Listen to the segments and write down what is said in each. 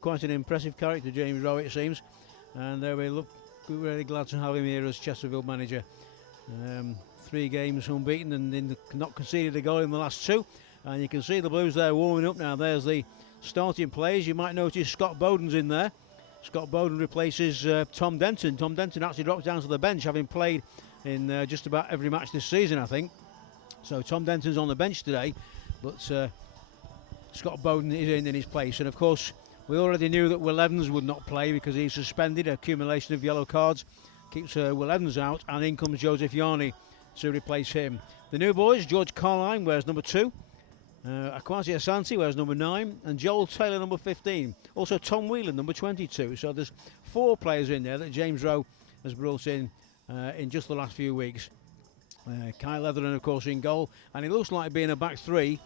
Quite an impressive character, James Rowe, it seems. And we're really glad to have him here as Chesterfield manager. 3 games unbeaten and not conceded a goal in the last 2. And you can see the Blues there warming up now. There's the starting players. You might notice Scott Bowden's in there. Scott Bowden replaces Tom Denton. Tom Denton actually drops down to the bench, having played in just about every match this season, I think. So Tom Denton's on the bench today, but Scott Bowden is in his place. And of course, we already knew that Will Evans would not play because he's suspended. Accumulation of yellow cards keeps Will Evans out, and in comes Joseph Yarney to replace him. The new boys: George Carline wears number 2, Akwasi Asante wears number 9, and Joel Taylor number 15. Also Tom Whelan number 22. So there's 4 players in there that James Rowe has brought in just the last few weeks. Kyle Leatherden, of course, in goal, and it looks like being a back 3,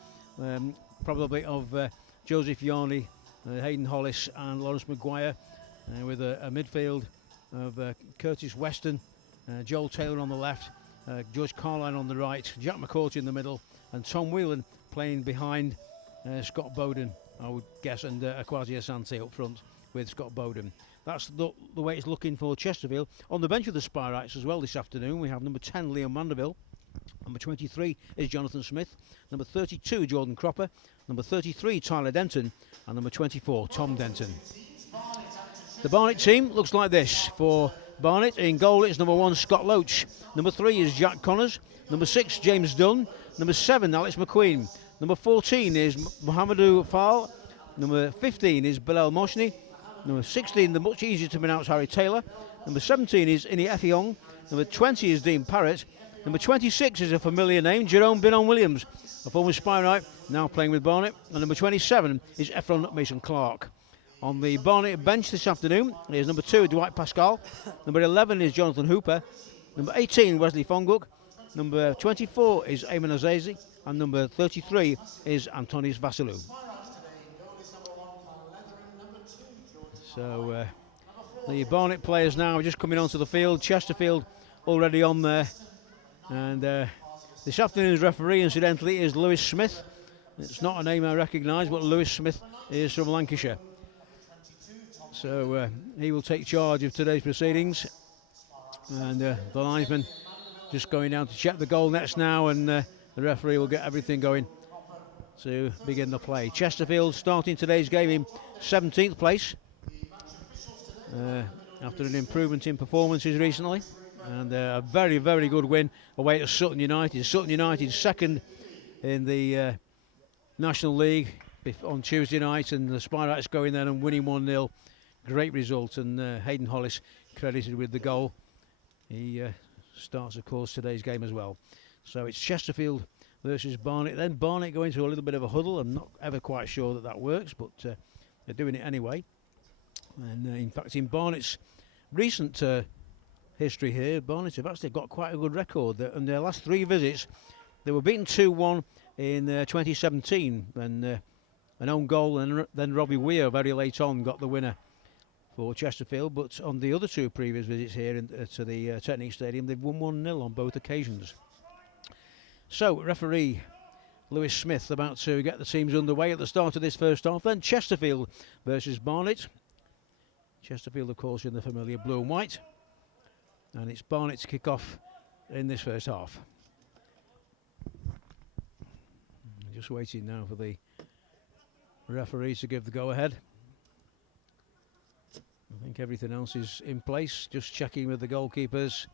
probably of Joseph Yarney, Hayden Hollis and Lawrence Maguire, with a midfield of Curtis Weston, Joel Taylor on the left, George Carline on the right, Jack McCourty in the middle, and Tom Whelan playing behind Scott Bowden, I would guess, and Akwasi Asante up front with Scott Bowden. That's the way it's looking for Chesterfield. On the bench with the Spireites as well this afternoon, we have number 10, Liam Mandeville. Number 23 is Jonathan Smith. Number 32, Jordan Cropper. Number 33, Tyler Denton. And number 24, Tom Denton. The Barnet team looks like this. For Barnet, in goal it's number 1, Scott Loach. Number 3 is Jack Connors. Number 6, James Dunn. Number 7, Alex McQueen. Number 14 is Mohamedou Fall. Number 15 is Bilal Moshni. Number 16, the much easier to pronounce, Harry Taylor. Number 17 is Ini Effiong. Number 20 is Dean Parrott. Number 26 is a familiar name, Jerome Binon Williams, a former Spireite, now playing with Barnet. And number 27 is Ephron Mason-Clark. On the Barnet bench this afternoon is number 2, Dwight Pascal. Number 11 is Jonathan Hooper. Number 18, Wesley Fonguk. Number 24 is Eamon Azazi. And number 33 is Antonis Vasilou. So the Barnet players now are just coming onto the field. Chesterfield already on there. And this afternoon's referee, incidentally, is Lewis Smith. It's not a name I recognise, but Lewis Smith is from Lancashire. So he will take charge of today's proceedings. And the linesman just going down to check the goal nets now, and the referee will get everything going to begin the play. Chesterfield starting today's game in 17th place. After an improvement in performances recently, and a very, very good win away at Sutton United. Sutton United second in the National League on Tuesday night, and the Spireites going there and winning 1-0. Great result, and Hayden Hollis credited with the goal. He starts, of course, today's game as well. So it's Chesterfield versus Barnet. Then Barnet go into a little bit of a huddle. I'm not ever quite sure that works, but they're doing it anyway. And in fact, in Barnet's recent history here, Barnet have actually got quite a good record. In their last 3 visits, they were beaten 2-1 in 2017, when an own goal, and then Robbie Weir very late on got the winner for Chesterfield. But on the other 2 previous visits here to the Technique Stadium, they've won 1-0 on both occasions. So referee Lewis Smith about to get the teams underway at the start of this first half. Then Chesterfield versus Barnet. Chesterfield, of course, in the familiar blue and white. And it's Barnet to kick off in this first half. Just waiting now for the referee to give the go-ahead. I think everything else is in place. Just checking with the goalkeepers.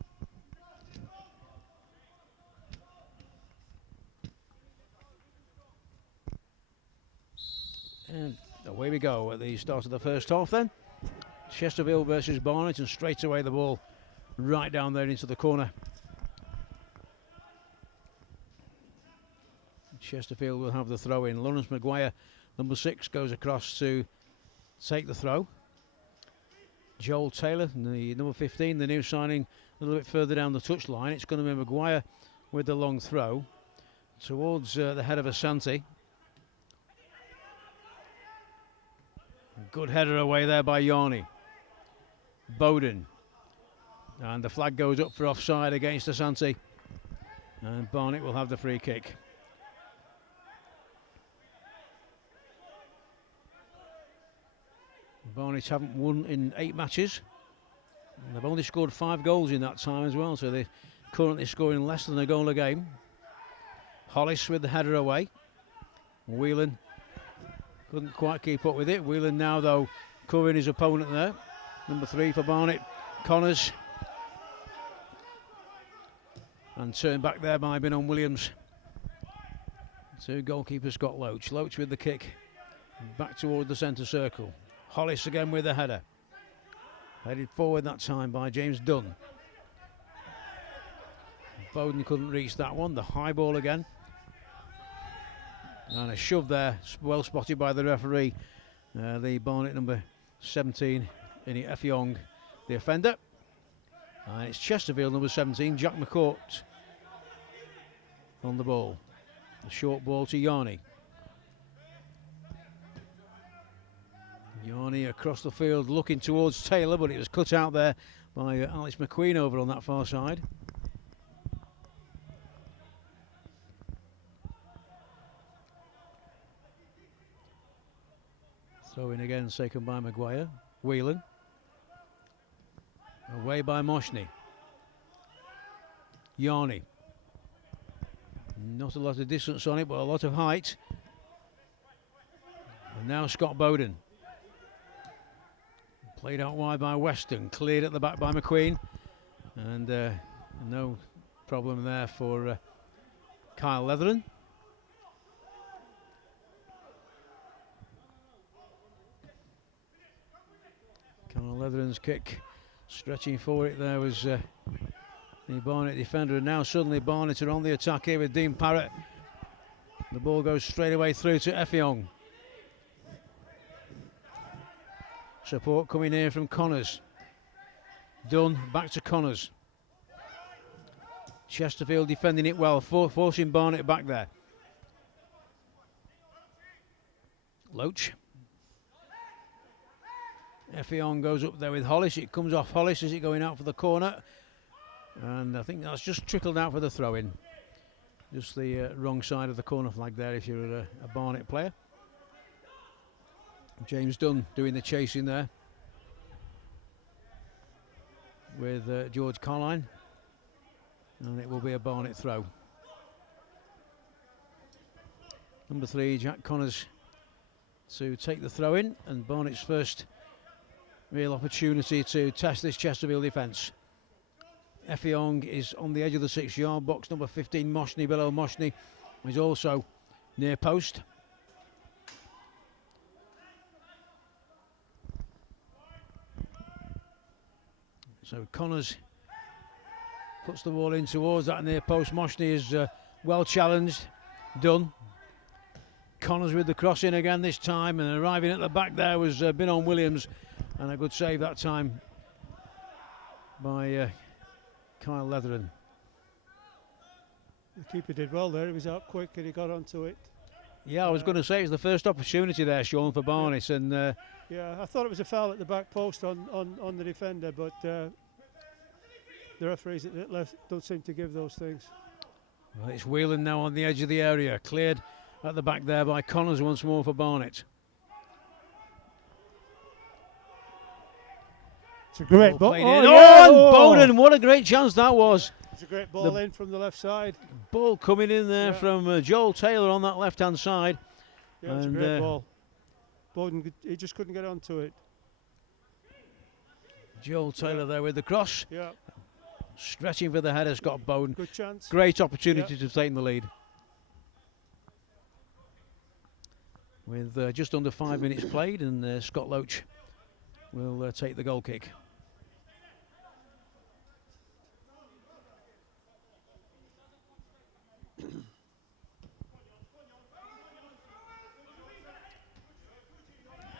And away we go at the start of the first half then. Chesterfield versus Barnet, and straight away the ball right down there into the corner. Chesterfield will have the throw in. Lawrence Maguire, number 6, goes across to take the throw. Joel Taylor, the number 15, the new signing, a little bit further down the touchline. It's going to be Maguire with the long throw towards the head of Asante. Good header away there by Yarney. Bowden. And the flag goes up for offside against Asante. And Barnet will have the free kick. Barnet haven't won in 8 matches. And they've only scored 5 goals in that time as well, so they're currently scoring less than a goal a game. Hollis with the header away. Whelan couldn't quite keep up with it. Whelan now, though, covering his opponent there. Number 3 for Barnet, Connors. And turned back there by Binon Williams. 2 goalkeepers got Loach. Loach with the kick. Back toward the centre circle. Hollis again with the header. Headed forward that time by James Dunn. Bowden couldn't reach that one. The high ball again. And a shove there, well spotted by the referee. The Barnet number 17, Innie Effiong, the offender. And it's Chesterfield number 17, Jack McCourt, on the ball. The short ball to Yarney. Yarney across the field looking towards Taylor, but it was cut out there by Alex McQueen over on that far side. Throw in again, taken by Maguire. Whelan. Away by Moshney. Yarney. Not a lot of distance on it, but a lot of height. And now Scott Bowden. Played out wide by Weston, cleared at the back by McQueen. And no problem there for Kyle Leathern. Kyle Leathern's kick, stretching for it there was the Barnet defender, and now suddenly Barnet are on the attack here with Dean Parrott. The ball goes straight away through to Effiong. Support coming here from Connors. Dunn back to Connors. Chesterfield defending it well, forcing Barnet back there. Loach. Effiong goes up there with Hollis. It comes off Hollis. Is it going out for the corner? And I think that's just trickled out for the throw-in. Just the wrong side of the corner flag there if you're a Barnet player. James Dunn doing the chasing there with George Carline. And it will be a Barnet throw. Number 3, Jack Connors, to take the throw in, and Barnet's first real opportunity to test this Chesterfield defence. Effiong is on the edge of the 6-yard box. Number 15, Moshney, below Moshney, is also near post. So Connors puts the ball in towards that near post. Moshney is well challenged. Done. Connors with the cross in again this time, and arriving at the back there was Binon Williams, and a good save that time by Kyle Leathern. The keeper did well there. He was up quick and he got onto it. Yeah, I was going to say it's the first opportunity there, Sean, for Barnet, and yeah, I thought it was a foul at the back post on the defender, but the referees at the left don't seem to give those things. Well, it's Whelan now on the edge of the area, cleared at the back there by Connors once more for Barnet. It's a great ball. And Bowden, what a great chance that was. It's a great ball in from the left side. Ball coming in there from Joel Taylor on that left-hand side. Yeah, it's a great ball. Bowden, he just couldn't get onto it. Joel Taylor there with the cross. Yeah. Stretching for the header, Scott Bowden. Good chance. Great opportunity to take the lead. With just under 5 minutes played, and Scott Loach will take the goal kick.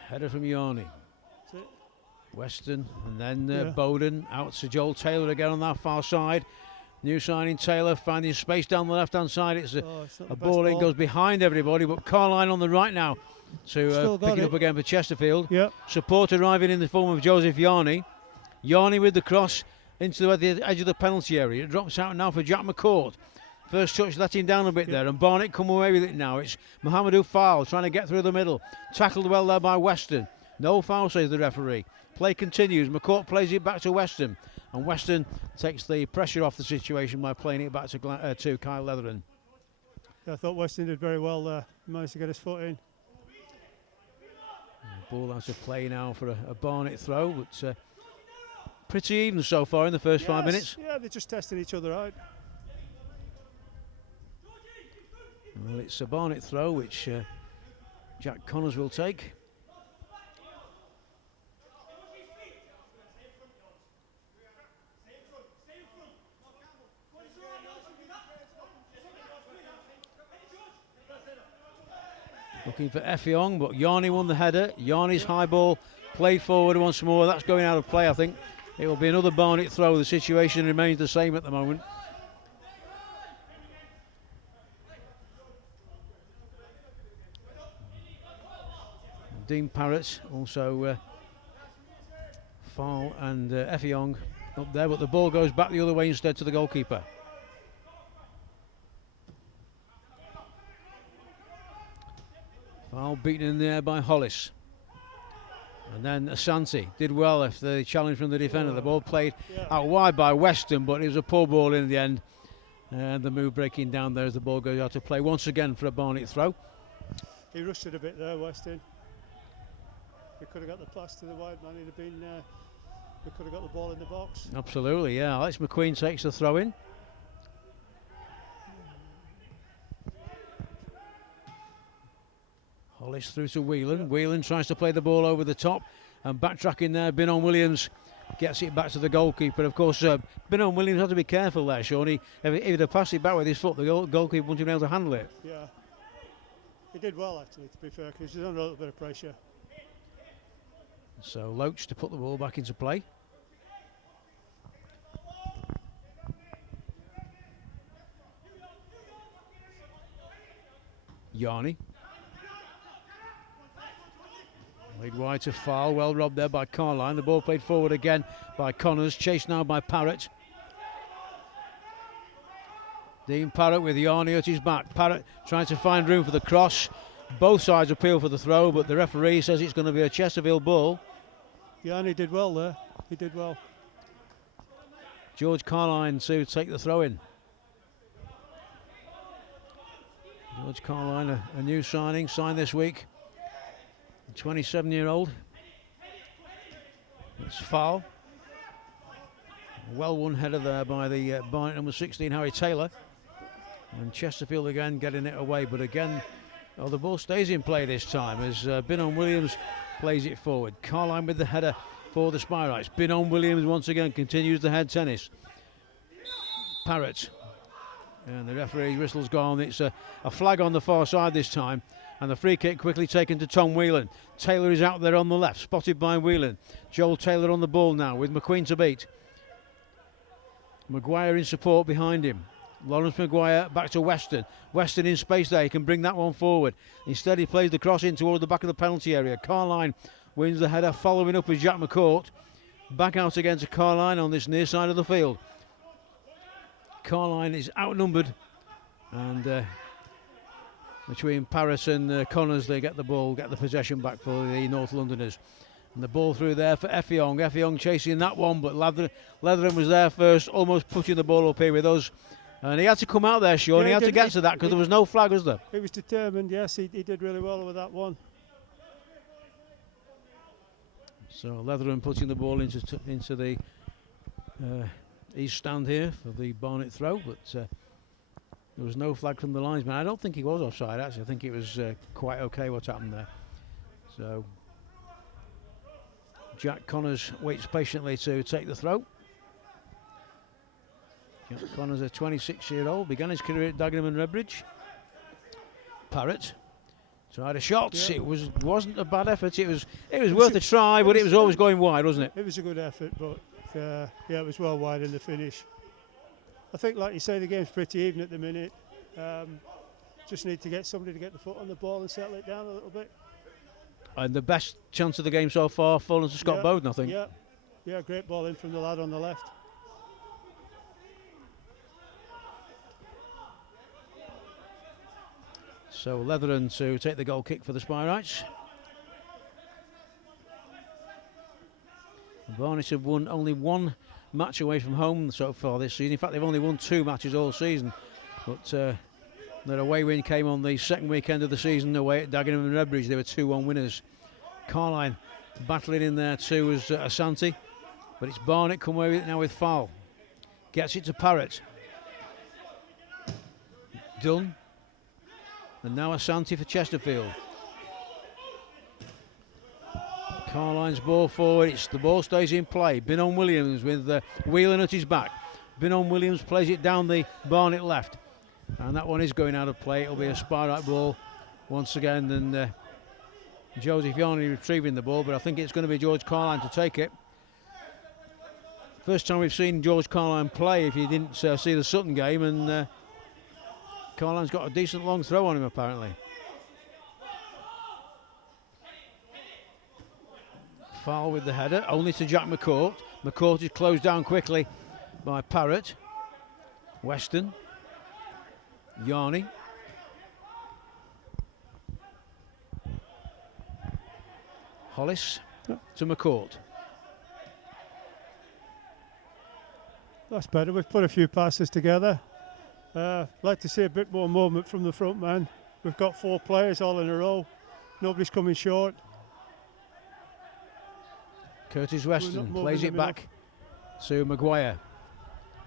Header from Yarney. Weston, and then Bowden out to Joel Taylor again on that far side. New signing Taylor finding space down the left-hand side. It's a ball in, goes behind everybody, but Carline on the right now to pick it up again for Chesterfield. Yep. Support arriving in the form of Joseph Yarney. Yarney with the cross into the edge of the penalty area. It drops out now for Jack McCourt. First touch let him down a bit there, and Barnet come away with it now. It's Mohamedou Fall trying to get through the middle. Tackled well there by Weston. No foul, says the referee. Play continues. McCourt plays it back to Weston, and Weston takes the pressure off the situation by playing it back to Kyle Leatheran. I thought Weston did very well there. Managed to get his foot in. Ball out of play now for a Barnet throw, but pretty even so far in the first 5 minutes. Yeah, they're just testing each other out. Well, it's a Barnet throw, which Jack Connors will take. Looking for Effiong, but Yarni won the header. Yarni's high ball played forward once more. That's going out of play, I think. It will be another Barnet throw. The situation remains the same at the moment. Dean Parrott, also Fall and Effiong up there, but the ball goes back the other way instead to the goalkeeper. Foul beaten in there by Hollis. And then Asante did well after the challenge from the defender. The ball played out wide by Weston, but it was a poor ball in the end. And the move breaking down there as the ball goes out to play once again for a Barnet throw. He rushed it a bit there, Weston. We could have got the pass to the wide man. He'd have been. We could have got the ball in the box. Absolutely, yeah. Alex McQueen takes the throw in. Hollis through to Whelan. Whelan tries to play the ball over the top and backtracking there. Binon Williams gets it back to the goalkeeper. Of course, Binon Williams had to be careful there, Sean. If he'd have passed it back with his foot, the goalkeeper wouldn't have been able to handle it. Yeah, he did well actually, to be fair, because he's under a little bit of pressure. So Loach to put the ball back into play. Yarni. Laid wide to Foul, well robbed there by Carline. The ball played forward again by Connors, chased now by Parrott. Dean Parrott with Yarni at his back. Parrott trying to find room for the cross. Both sides appeal for the throw, but the referee says it's going to be a Chesterfield ball. Yarni did well there, he did well. George Carline to take the throw in. George Carline, a new signing, signed this week. 27-year-old. It's Foul. Well won header there by the Barnet number 16, Harry Taylor. And Chesterfield again getting it away, but again, the ball stays in play this time as Binon Williams plays it forward. Carline with the header for the Spireites. Binon Williams once again continues the head tennis. Parrott. And the referee's whistle's gone. It's a flag on the far side this time. And the free kick quickly taken to Tom Whelan. Taylor is out there on the left, spotted by Whelan. Joel Taylor on the ball now with McQueen to beat. Maguire in support behind him. Lawrence Maguire back to Weston. Weston in space there, he can bring that one forward. Instead he plays the cross in toward the back of the penalty area. Carline wins the header, following up with Jack McCourt. Back out again to Carline on this near side of the field. Carline is outnumbered, and between Paris and Connors, they get the ball, get the possession back for the North Londoners. And the ball through there for Effiong. Effiong chasing that one, but Leatheran was there first, almost pushing the ball up here with us. And he had to come out there, Sean. He had to get to that because there was no flag, was there? He was determined, yes. He did really well with that one. So Leatheran putting the ball into the east stand here for the Barnet throw, but there was no flag from the linesman. I don't think he was offside, actually. I think it was quite okay what happened there. So Jack Connors waits patiently to take the throw. Jack Connors, a 26-year-old, began his career at Dagenham and Redbridge. Parrott tried a shot. Yeah. It wasn't a bad effort. It was worth a try, but it was always going wide, wasn't it? It was a good effort, but yeah, it was well wide in the finish. I think, like you say, the game's pretty even at the minute. Just need to get somebody to get the foot on the ball and settle it down a little bit. And the best chance of the game so far fallen to Scott Bowden, I think. Yeah, great ball in from the lad on the left. So Leatheran to take the goal kick for the Spireites. Barnet have won only one match away from home so far this season. In fact, they've only won 2 matches all season. But their away win came on the second weekend of the season away at Dagenham and Redbridge. They were 2-1 winners. Carline battling in there too as Asante. But it's Barnet come away with it now with foul. Gets it to Parrott. Dunn. And now Asante for Chesterfield. Carline's ball forward. The ball stays in play. Binon Williams with Whelan at his back. Binon Williams plays it down the Barnet left. And that one is going out of play. It'll be a Spireites ball once again. And Joseph Yarney retrieving the ball. But I think it's going to be George Carline to take it. First time we've seen George Carline play, if you didn't see the Sutton game. And Carline's got a decent long throw on him apparently. Foul with the header, only to Jack McCourt. McCourt is closed down quickly by Parrott. Weston. Yarney. Hollis to McCourt. That's better. We've put a few passes together. Like to see a bit more movement from the front man. We've got 4 players all in a row. Nobody's coming short. Curtis Weston plays it back to Maguire.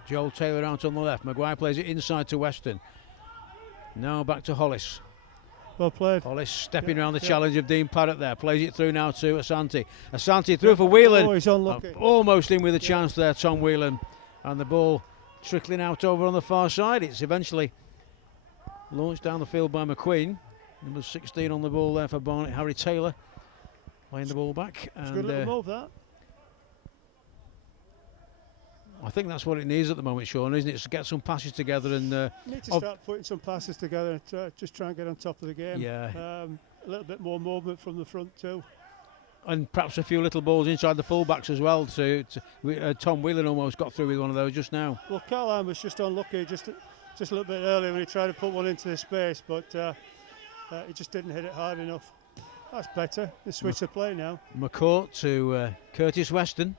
Joel Taylor out on the left. Maguire plays it inside to Weston. Now back to Hollis. Well played. Hollis stepping around the challenge of Dean Parrott there. Plays it through now to Asante. Asante through for Whelan. Oh, he's unlucky. Almost in with a chance there, Tom Whelan. And the ball trickling out over on the far side. It's eventually launched down the field by McQueen. Number 16 on the ball there for Barnet. Harry Taylor playing the ball back. It's a good little move, that. I think that's what it needs at the moment, Sean, isn't it? To get some passes together and need to start putting some passes together and just try and get on top of the game. Yeah. A little bit more movement from the front too. And perhaps a few little balls inside the fullbacks as well. Tom Whelan almost got through with one of those just now. Well, Carline was just unlucky, just a little bit earlier when he tried to put one into the space, but he just didn't hit it hard enough. That's better. The switch of play now. McCourt to Curtis Weston.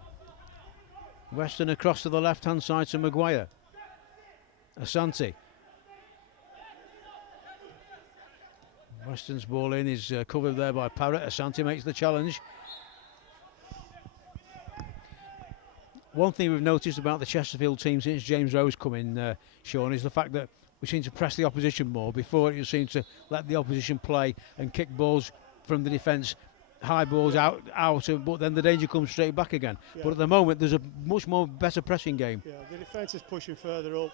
Weston across to the left-hand side to Maguire. Asante. Weston's ball in is covered there by Parrott. Asante makes the challenge. One thing we've noticed about the Chesterfield team since James Rowe's come in, Sean, is the fact that we seem to press the opposition more. Before it seemed to let the opposition play and kick balls from the defence, high balls out, but then the danger comes straight back again. Yeah. But at the moment, there's a much more better pressing game. Yeah, the defence is pushing further up.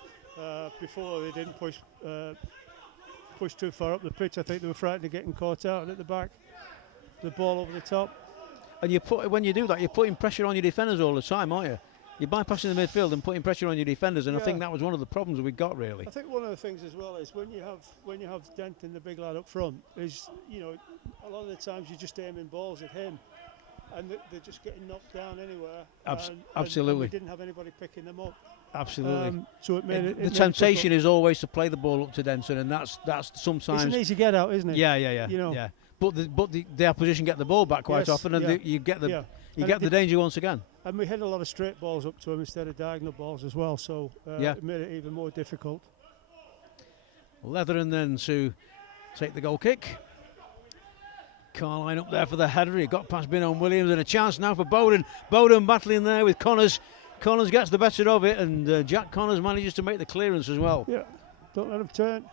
Before they didn't push too far up the pitch. I think they were frightened of getting caught out, and at the back, the ball over the top. And when you do that, you're putting pressure on your defenders all the time, aren't you? You're bypassing the midfield and putting pressure on your defenders, and I think that was one of the problems we got, really. I think one of the things as well is when you have Denton, the big lad up front, is a lot of the times you're just aiming balls at him, and they're just getting knocked down anywhere. Absolutely. And we didn't have anybody picking them up. Absolutely. So it made the temptation is always to play the ball up to Denton, and that's sometimes. It's an easy get out, isn't it? Yeah. Yeah. But the opposition get the ball back quite often, and you get the danger once again. And we hit a lot of straight balls up to him instead of diagonal balls as well, so it made it even more difficult. Leathern then to take the goal kick. Carline up there for the header. He got past Binon Williams, and a chance now for Bowden. Bowden battling there with Connors. Connors gets the better of it, and Jack Connors manages to make the clearance as well. Yeah, don't let him turn.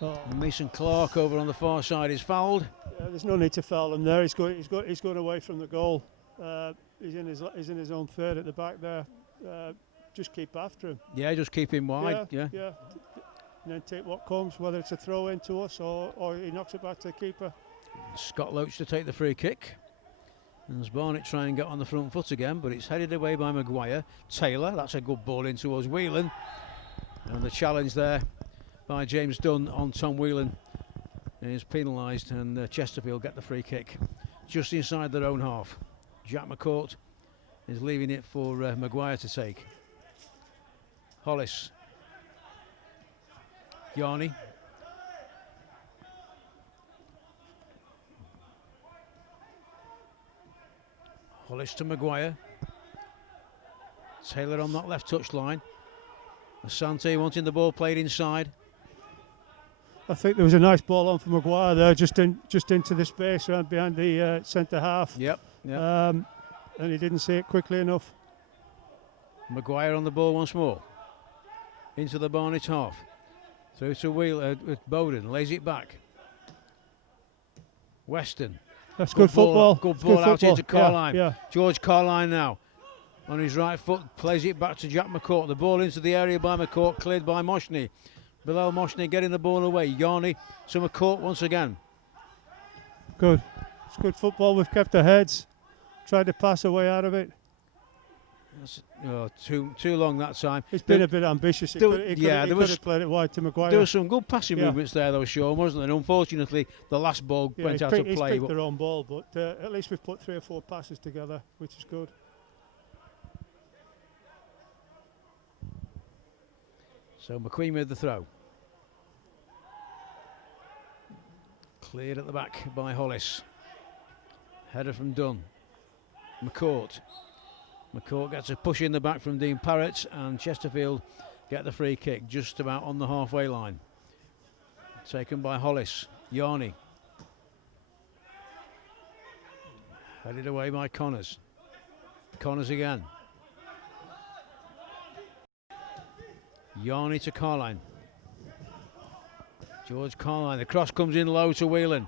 Oh. Mason Clark over on the far side is fouled. Yeah, there's no need to foul him there. He's going away from the goal. He's in his own third at the back there. Just keep after him. Yeah, just keep him wide. Yeah. And then take what comes, whether it's a throw in to us or he knocks it back to the keeper. Scott Loach to take the free kick. And as Barnet try and get on the front foot again, but it's headed away by Maguire. Taylor, that's a good ball in towards Whelan. And the challenge there by James Dunn on Tom Whelan is penalised, and Chesterfield get the free kick just inside their own half. Jack McCourt is leaving it for Maguire to take. Hollis. Yarney. Hollis to Maguire. Taylor on that left touch line. Asante wanting the ball played inside. I think there was a nice ball on for Maguire there, just into the space around behind the centre half. Yep. And he didn't see it quickly enough. Maguire on the ball once more. Into the Barnet half. Through to Wheeler with Bowden, lays it back. Weston. That's good football. Good ball out into Carline. Yeah. George Carline now. On his right foot, plays it back to Jack McCourt. The ball into the area by McCourt, cleared by Moshney. Bilal Moshney getting the ball away. Yarney to McCourt once again. Good. It's good football. We've kept our heads. Tried to pass away out of it. Too long that time. It's been a bit ambitious. He could have played it wide to Maguire. There were some good passing movements there, though, Sean, wasn't there? And unfortunately, the last ball went out of play. He's picked their own ball, but at least we've put 3 or 4 passes together, which is good. So McQueen with the throw. Cleared at the back by Hollis. Header from Dunn. McCourt. McCourt gets a push in the back from Dean Parrott, and Chesterfield get the free kick just about on the halfway line. Taken by Hollis. Yarney. Headed away by Connors. Connors again. Yarney to Carline. George Carline. The cross comes in low to Whelan.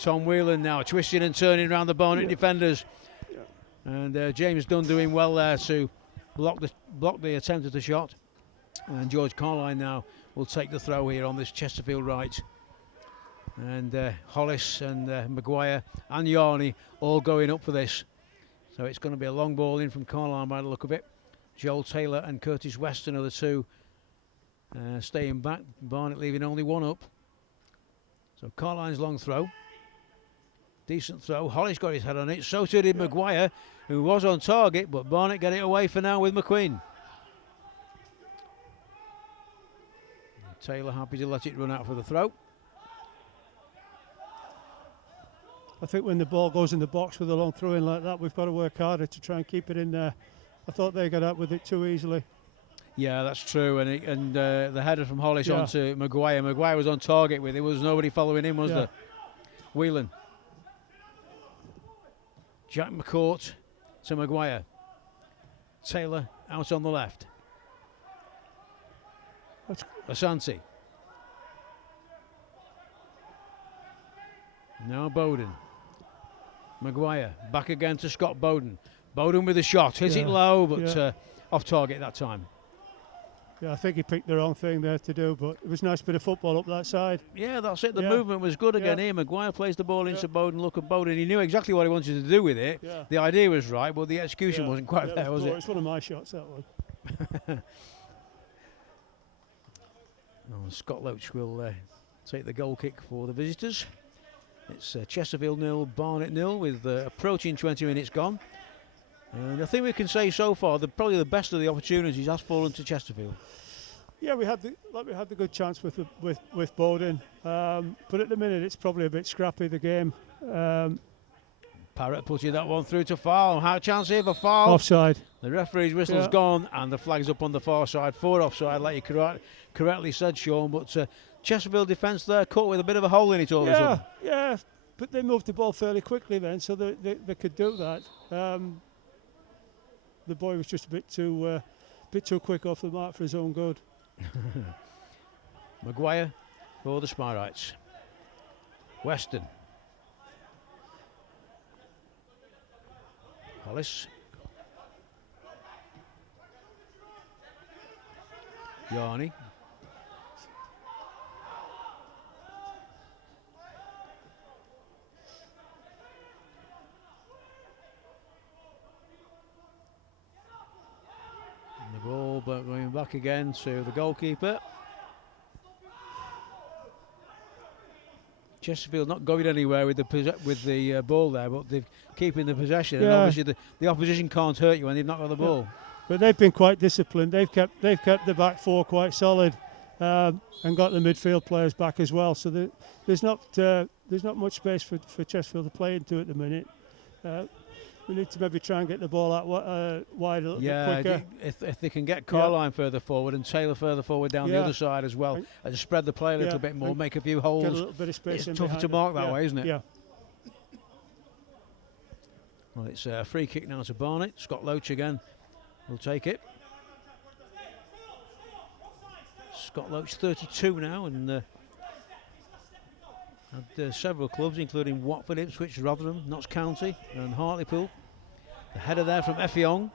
Tom Whelan now twisting and turning around the Barnet defenders. And James Dunn doing well there to block the attempt at the shot. And George Carline now will take the throw here on this Chesterfield right. And Hollis and Maguire and Yarney all going up for this. So it's going to be a long ball in from Carline by the look of it. Joel Taylor and Curtis Weston are the two staying back. Barnet leaving only one up. So Carline's long throw. Decent throw. Hollis got his head on it. So too did Maguire, who was on target, but Barnet get it away for now with McQueen. Taylor happy to let it run out for the throw. I think when the ball goes in the box with a long throw in like that, we've got to work harder to try and keep it in there. I thought they got out with it too easily. Yeah, that's true. And the header from Hollis onto Maguire. Maguire was on target with it. There was nobody following him, was there? Whelan. Jack McCourt to Maguire. Taylor out on the left. Asante. Now Bowden. Maguire back again to Scott Bowden. Bowden with a shot, hit it low, but off target that time. Yeah, I think he picked the wrong thing there to do, but it was a nice bit of football up that side. Yeah, that's it. The movement was good again here. Maguire plays the ball into Bowden. Look at Bowden. He knew exactly what he wanted to do with it. Yeah. The idea was right, but the execution wasn't quite there, was it? It's one of my shots, that one. Scott Loach will take the goal kick for the visitors. It's Chesterfield 0, Barnet 0, with approaching 20 minutes gone. And I think we can say so far that probably the best of the opportunities has fallen to Chesterfield. Yeah, we had the good chance with Bowden, but at the minute it's probably a bit scrappy, the game. Parrott putting that one through to foul. How chance here for foul? Offside. The referee's whistle's gone, and the flag's up on the far side for offside, like you correctly said, Sean. But Chesterfield defence there caught with a bit of a hole in it all of a sudden. Yeah, but they moved the ball fairly quickly then, so they could do that. The boy was just a bit too quick off the mark for his own good. Maguire for the Spireites. Weston. Hollis. Yarney. The ball but going back again to the goalkeeper. Chesterfield not going anywhere with the ball there, but they're keeping the possession. And obviously the opposition can't hurt you when they've not got the ball. But they've been quite disciplined. They've kept the back four quite solid, and got the midfield players back as well. So there's not much space for Chesterfield to play into at the minute. We need to maybe try and get the ball out wide a little bit quicker. If they can get Carline further forward and Taylor further forward down the other side as well, and spread the play a little bit more, make a few holes. Get a little bit of space. It's tougher to mark that way, isn't it? Yeah. Well, it's a free kick now to Barnet. Scott Loach again will take it. Scott Loach 32 now, and had several clubs including Watford, Ipswich, Rotherham, Notts County and Hartlepool. The header there from Effiong.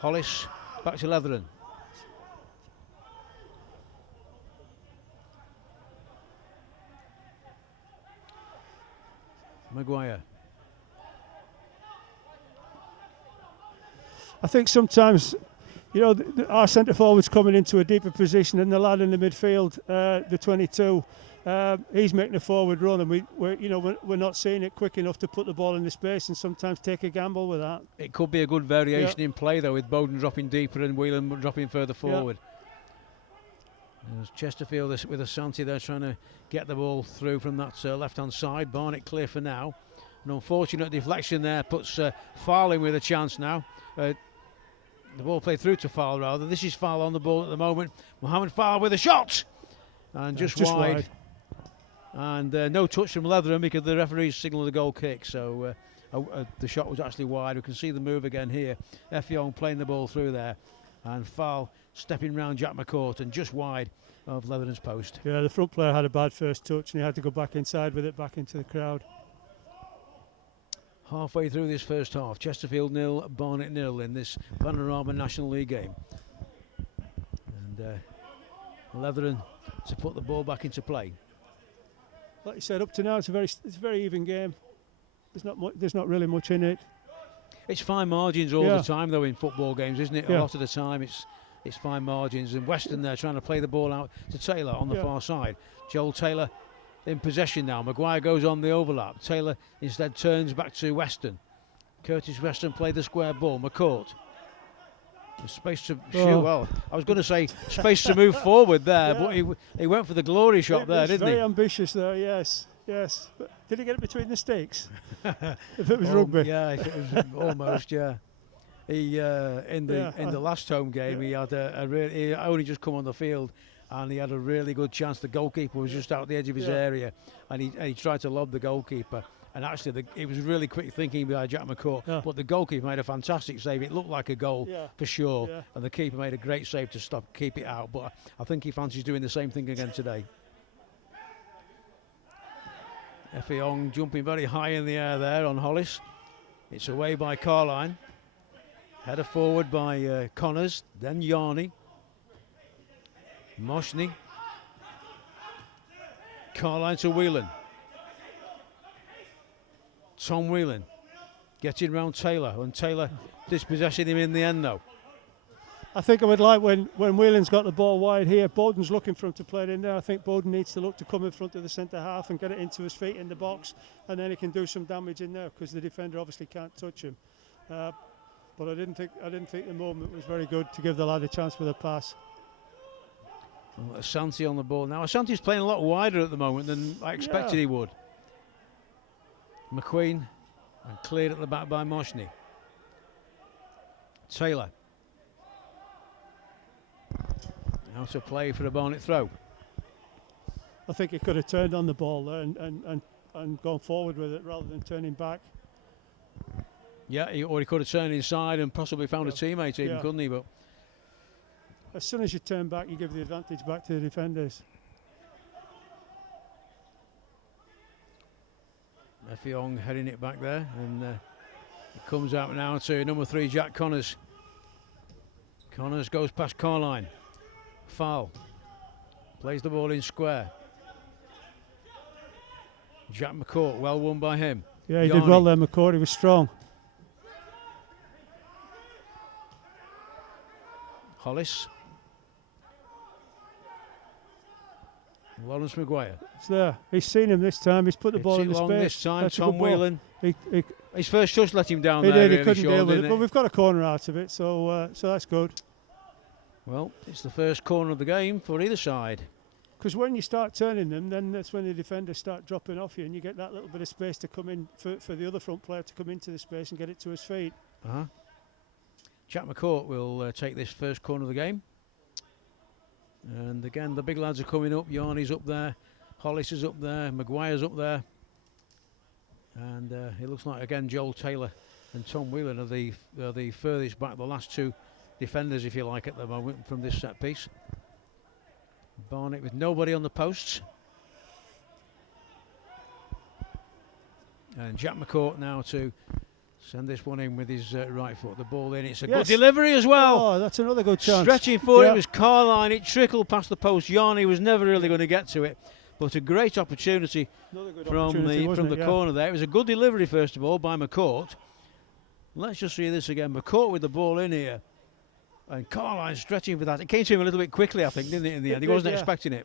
Hollis back to Leathern. Maguire. I think sometimes, you know, our centre forward's coming into a deeper position than the lad in the midfield, the 22. He's making a forward run, and we're not seeing it quick enough to put the ball in the space, and sometimes take a gamble with that. It could be a good variation in play though, with Bowden dropping deeper and Whelan dropping further forward. There's Chesterfield with Asante there trying to get the ball through from that left-hand side. Barnet clear for now. An unfortunate deflection there puts Farl in with a chance now. The ball played through to Farl rather. This is Farl on the ball at the moment. Mohammed Farl with a shot, and just wide. And no touch from Leathern because the referees signalled a goal kick. So the shot was actually wide. We can see the move again here. Effiong playing the ball through there, and Farl stepping round Jack McCourt and just wide of Leathern's post. Yeah, the front player had a bad first touch and he had to go back inside with it back into the crowd. Halfway through this first half, Chesterfield 0, Barnet 0 in this Vanarama National League game. And Leathern to put the ball back into play. Like you said, up to now it's a very even game. There's not really much in it. It's fine margins all the time though in football games, isn't it? Yeah. A lot of the time it's fine margins, and Weston there trying to play the ball out to Taylor on the far side. Joel Taylor in possession now. Maguire goes on the overlap. Taylor instead turns back to Weston. Curtis Weston played the square ball. McCourt. There's space to shoot. Well, I was going to say space to move forward there, but he went for the glory shot there, didn't he? Very ambitious there, yes. But did he get it between the stakes? If it was rugby. Yeah, if it was almost, yeah. He in the last home game, he had he only just come on the field, and he had a really good chance. The goalkeeper was just out the edge of his area, and he tried to lob the goalkeeper. And actually, it was really quick thinking by Jack McCourt, but the goalkeeper made a fantastic save. It looked like a goal for sure, and the keeper made a great save to keep it out. But I think he fancies doing the same thing again today. Effiong jumping very high in the air there on Hollis. It's away by Carline. Header forward by Connors, then Yarney. Moshney. Carline to Whelan. Tom Whelan getting round Taylor, and Taylor dispossessing him in the end though. I think I would like when Whelan's got the ball wide here, Bowden's looking for him to play it in there. I think Bowden needs to look to come in front of the centre half and get it into his feet in the box, and then he can do some damage in there because the defender obviously can't touch him. But I didn't think the movement was very good to give the lad a chance with a pass. Well, Asante on the ball now. Asante's playing a lot wider at the moment than I expected he would. McQueen, and cleared at the back by Moshney. Taylor. Now to play for a Barnet throw. I think he could have turned on the ball there and gone forward with it rather than turning back. Yeah, or he could have turned inside and possibly found a teammate even, couldn't he? But as soon as you turn back, you give the advantage back to the defenders. Effiong heading it back there, and it comes out now to number 3, Jack Connors. Connors goes past Carline. Foul. Plays the ball in square. Jack McCourt, well won by him. Yeah, he did well there, McCourt. He was strong. Hollis. Lawrence Maguire. It's there. He's seen him this time. He's put the ball in the space. This time, That's Tom Whelan. His first touch let him down he there. He really couldn't deal with it, it, but we've got a corner out of it, so that's good. Well, it's the first corner of the game for either side. Because when you start turning them, then that's when the defenders start dropping off you, and you get that little bit of space to come in for the other front player to come into the space and get it to his feet. Jack McCourt will take this first corner of the game. And again, the big lads are coming up. Yarney's up there, Hollis is up there, Maguire's up there. And it looks like, again, Joel Taylor and Tom Whelan are the furthest back, the last two defenders, if you like, at the moment from this set piece. Barnet with nobody on the posts. And Jack McCourt now to send this one in with his right foot. The ball in. It's a good delivery as well. Oh, that's another good chance. Stretching forward, it was Carline. It trickled past the post. Yarney was never really going to get to it. But a great opportunity from the corner there. It was a good delivery, first of all, by McCourt. Let's just see this again. McCourt with the ball in here. And Carline stretching for that. It came to him a little bit quickly, I think, didn't it, in the end? He wasn't expecting it.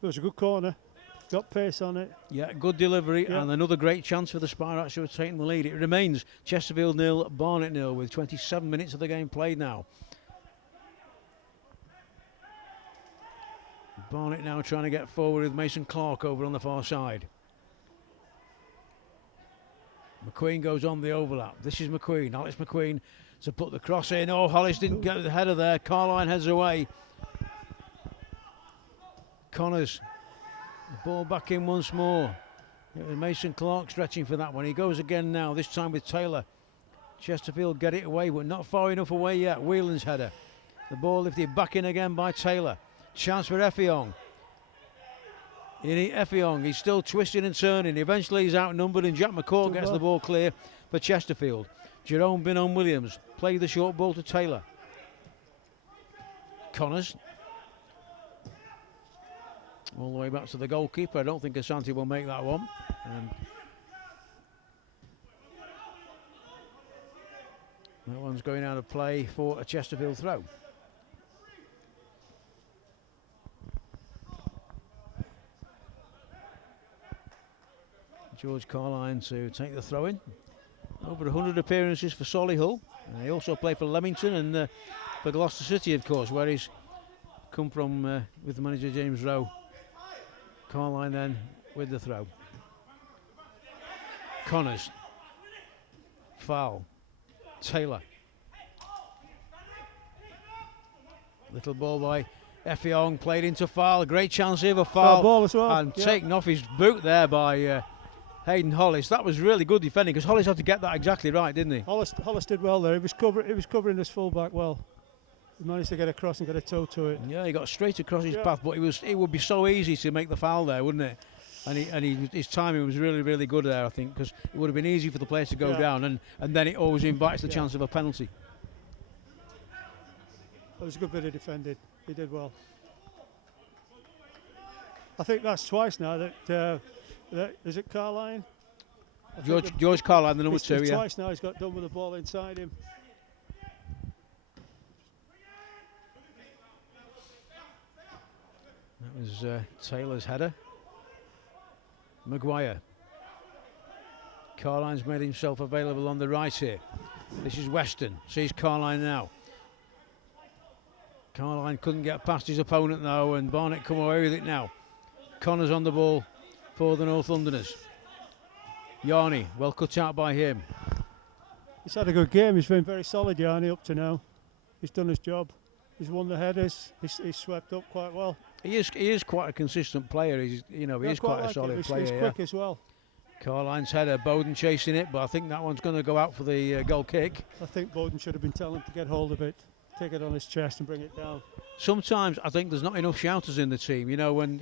It was a good corner. Got pace on it. Yeah, good delivery, and another great chance for the Spireites who are taking the lead. It remains Chesterfield 0, Barnet 0 with 27 minutes of the game played now. Barnet now trying to get forward with Mason Clark over on the far side. McQueen goes on the overlap. This is McQueen, Alex McQueen to put the cross in. Oh, Hollis didn't get the header there. Carline heads away. Connors, the ball back in once more. It was Mason Clark stretching for that one. He goes again now, this time with Taylor. Chesterfield get it away, but not far enough away yet. Whelan's header. The ball lifted back in again by Taylor. Chance for Effiong. Effiong, he's still twisting and turning. Eventually he's outnumbered and Jack McCourt gets the ball clear for Chesterfield. Jerome Binon-Williams played the short ball to Taylor. Connors. All the way back to the goalkeeper. I don't think Asante will make that one. And that one's going out of play for a Chesterfield throw. George Carline to take the throw in. Over 100 appearances for Solihull. He also played for Leamington and for Gloucester City, of course, where he's come from with manager James Rowe. Carline then with the throw. Connors. Foul. Taylor. Little ball by Effiong, played into foul. Great chance here for foul. Ball as well. And taken off his boot there by Hayden Hollis. That was really good defending because Hollis had to get that exactly right, didn't he? Hollis did well there. He was covering his fullback well. He managed to get across and get a toe to it. Yeah, he got straight across his path, but it would be so easy to make the foul there, wouldn't it? And his timing was really, really good there, I think, because it would have been easy for the player to go down, and then it always invites the chance of a penalty. That was a good bit of defending. He did well. I think that's twice now that is it Carline? George Carline, the number 2, it's twice now he's got done with the ball inside him. That was Taylor's header. Maguire. Carline's made himself available on the right here. This is Weston. Sees Carline now. Carline couldn't get past his opponent though, and Barnet come away with it now. Connors on the ball for the North Londoners. Yarney, well cut out by him. He's had a good game. He's been very solid, Yarney, up to now. He's done his job. He's won the headers. He's swept up quite well. He is quite a consistent player. He is quite a solid player. He's quick as well. Carline's header, Bowden chasing it, but I think that one's going to go out for the goal kick. I think Bowden should have been telling him to get hold of it, take it on his chest and bring it down. Sometimes I think there's not enough shouters in the team. You know, when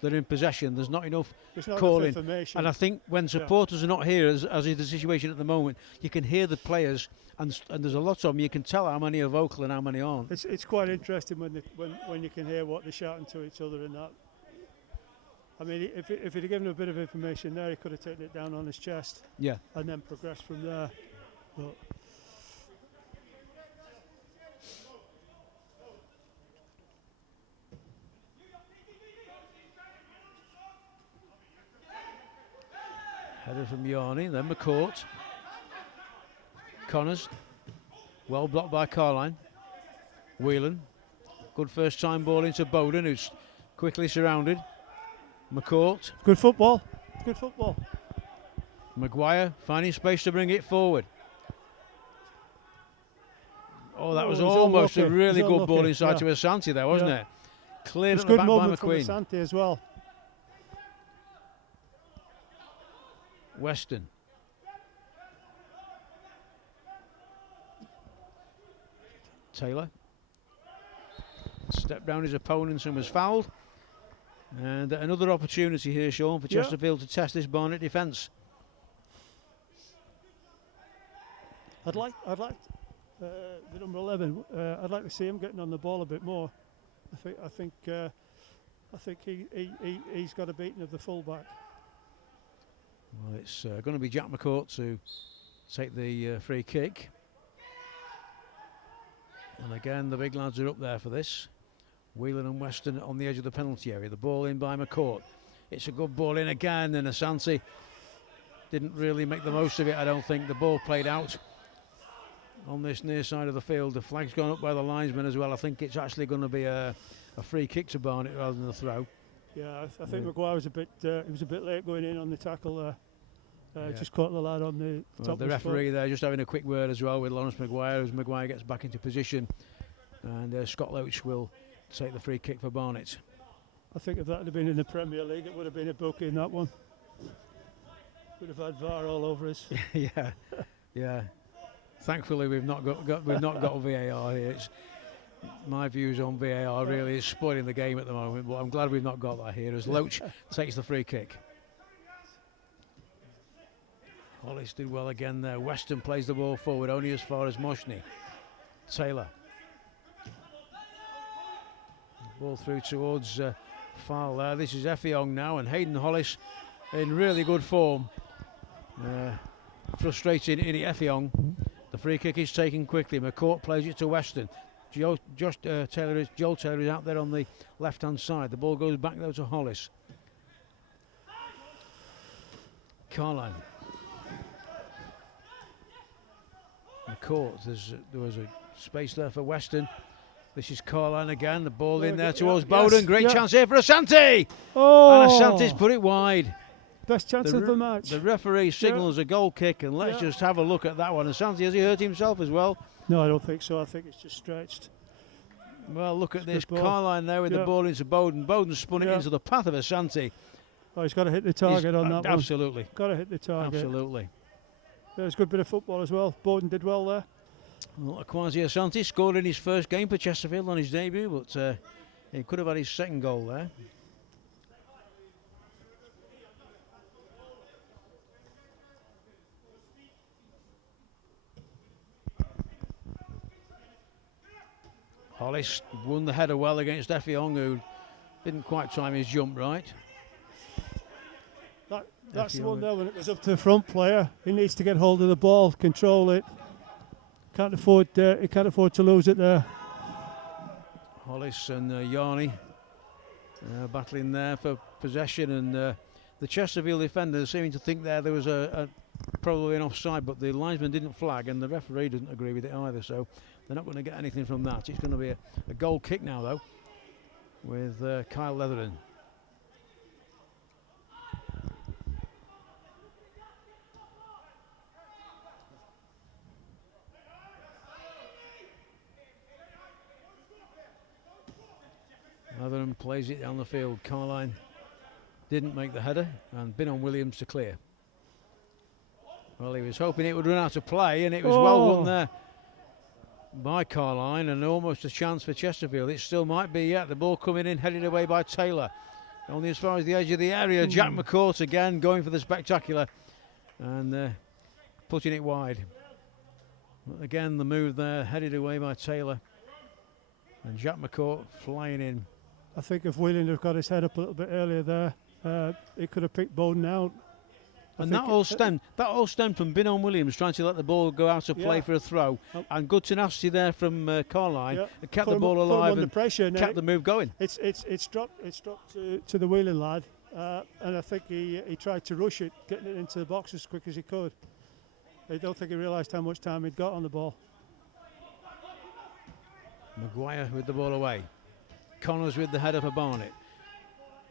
they're in possession, there's not enough calling. And I think when supporters are not here, as is the situation at the moment, you can hear the players, and there's a lot of them. You can tell how many are vocal and how many aren't. It's quite interesting when you can hear what they're shouting to each other and that. I mean, if he'd have given a bit of information there, he could have taken it down on his chest. Yeah. And then progressed from there. But header from Yarney, then McCourt. Connors, well blocked by Carline. Whelan, Good first time ball into Bowden, who's quickly surrounded. McCourt. Good football. Good football. Maguire finding space to bring it forward. Oh, that was he's almost a unlucky. really He's good ball unlucky, inside yeah. to Asante there, wasn't Yeah. it? Cleared It's at the good back by movement from McQueen. Asante as well. Weston. Taylor. Stepped down his opponents and was fouled. And another opportunity here, Sean, for Yeah. Chesterfield to test this Barnet defence. I'd like the number 11. I'd like to see him getting on the ball a bit more. I think he's got a beating of the fullback. Well, it's going to be Jack McCourt to take the free kick. And again, the big lads are up there for this. Whelan and Weston on the edge of the penalty area. The ball in by McCourt. It's a good ball in again, and Asante didn't really make the most of it, I don't think. The ball played out on this near side of the field. The flag's gone up by the linesman as well. I think it's actually going to be a free kick to Barnet rather than a throw. Yeah, I think Maguire was a bit late going in on the tackle there. Yeah. Just caught the lad on the top of The his referee there just having a quick word as well with Lawrence Maguire as Maguire gets back into position, and Scott Loach will take the free kick for Barnet. I think if that had been in the Premier League, it would have been a bookie in that one. Would have had VAR all over us. yeah. Thankfully, we've not got VAR here. My views on VAR really is spoiling the game at the moment, but I'm glad we've not got that here as Loach takes the free kick. Hollis did well again there. Weston plays the ball forward only as far as Moshny. Taylor. Ball through towards Fowle there. This is Effiong now, and Hayden Hollis in really good form. Frustrating in Effiong. The free kick is taken quickly. McCourt plays it to Weston. Joel Taylor is out there on the left-hand side. The ball goes back though to Hollis. Carline. McCourt. There was a space there for Weston. This is Carline again. The ball in there towards Bowden. Great chance here for Asante. Oh! And Asante's put it wide. Best chance of the match. The referee signals a goal kick, and let's just have a look at that one. Asante, has he hurt himself as well? No, I don't think so. I think it's just stretched. Well, look at this. Carline there with the ball into Bowden. Bowden spun it into the path of Asante. Oh, he's got to hit the target on that one. Absolutely. Got to hit the target. Absolutely. There's a good bit of football as well. Bowden did well there. Well, Kwasi Asante scored in his first game for Chesterfield on his debut, but he could have had his second goal there. Hollis won the header well against Effiong, who didn't quite time his jump right. That's the one there when it was up to the front player. He needs to get hold of the ball, control it. He can't afford to lose it there. Hollis and Yarney battling there for possession, and the Chesterfield defenders seeming to think there was probably an offside, but the linesman didn't flag, and the referee didn't agree with it either, so they're not going to get anything from that. It's going to be a goal kick now, though, with Kyle Leathern. Leathern plays it down the field. Carline didn't make the header, and Binon Williams to clear. Well, he was hoping it would run out of play, and it was well won there by Carline, and almost a chance for Chesterfield. It still might be, the ball coming in, headed away by Taylor. Only as far as the edge of the area. Jack McCourt again going for the spectacular and putting it wide. But again, the move there, headed away by Taylor. And Jack McCourt flying in. I think if Whelan had got his head up a little bit earlier there, he could have picked Bowden out. And that all stemmed from Binon Williams trying to let the ball go out of play for a throw, and good tenacity there from Carline, and kept the ball alive and pressure, kept the move going. It's dropped to the Whelan lad, and I think he tried to rush it, getting it into the box as quick as he could. I don't think he realised how much time he'd got on the ball. Maguire with the ball away. Connors with the header for Barnet.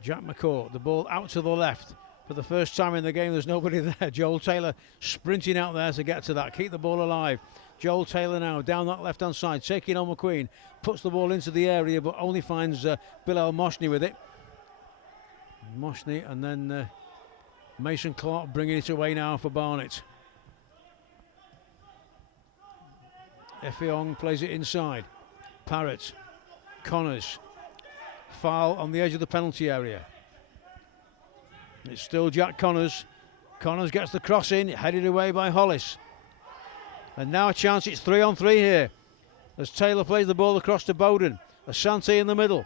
Jack McCourt, the ball out to the left. For the first time in the game, there's nobody there. Joel Taylor sprinting out there to get to that, keep the ball alive. Joel Taylor now down that left-hand side, taking on McQueen, puts the ball into the area, but only finds Bilal Moshney with it. Moshney, and then Mason Clark bringing it away now for Barnet. Effiong plays it inside. Parrott, Connors, foul on the edge of the penalty area. It's still Jack Connors. Connors gets the cross in, headed away by Hollis. And now a chance, it's 3-on-3 here. As Taylor plays the ball across to Bowden. Asante in the middle.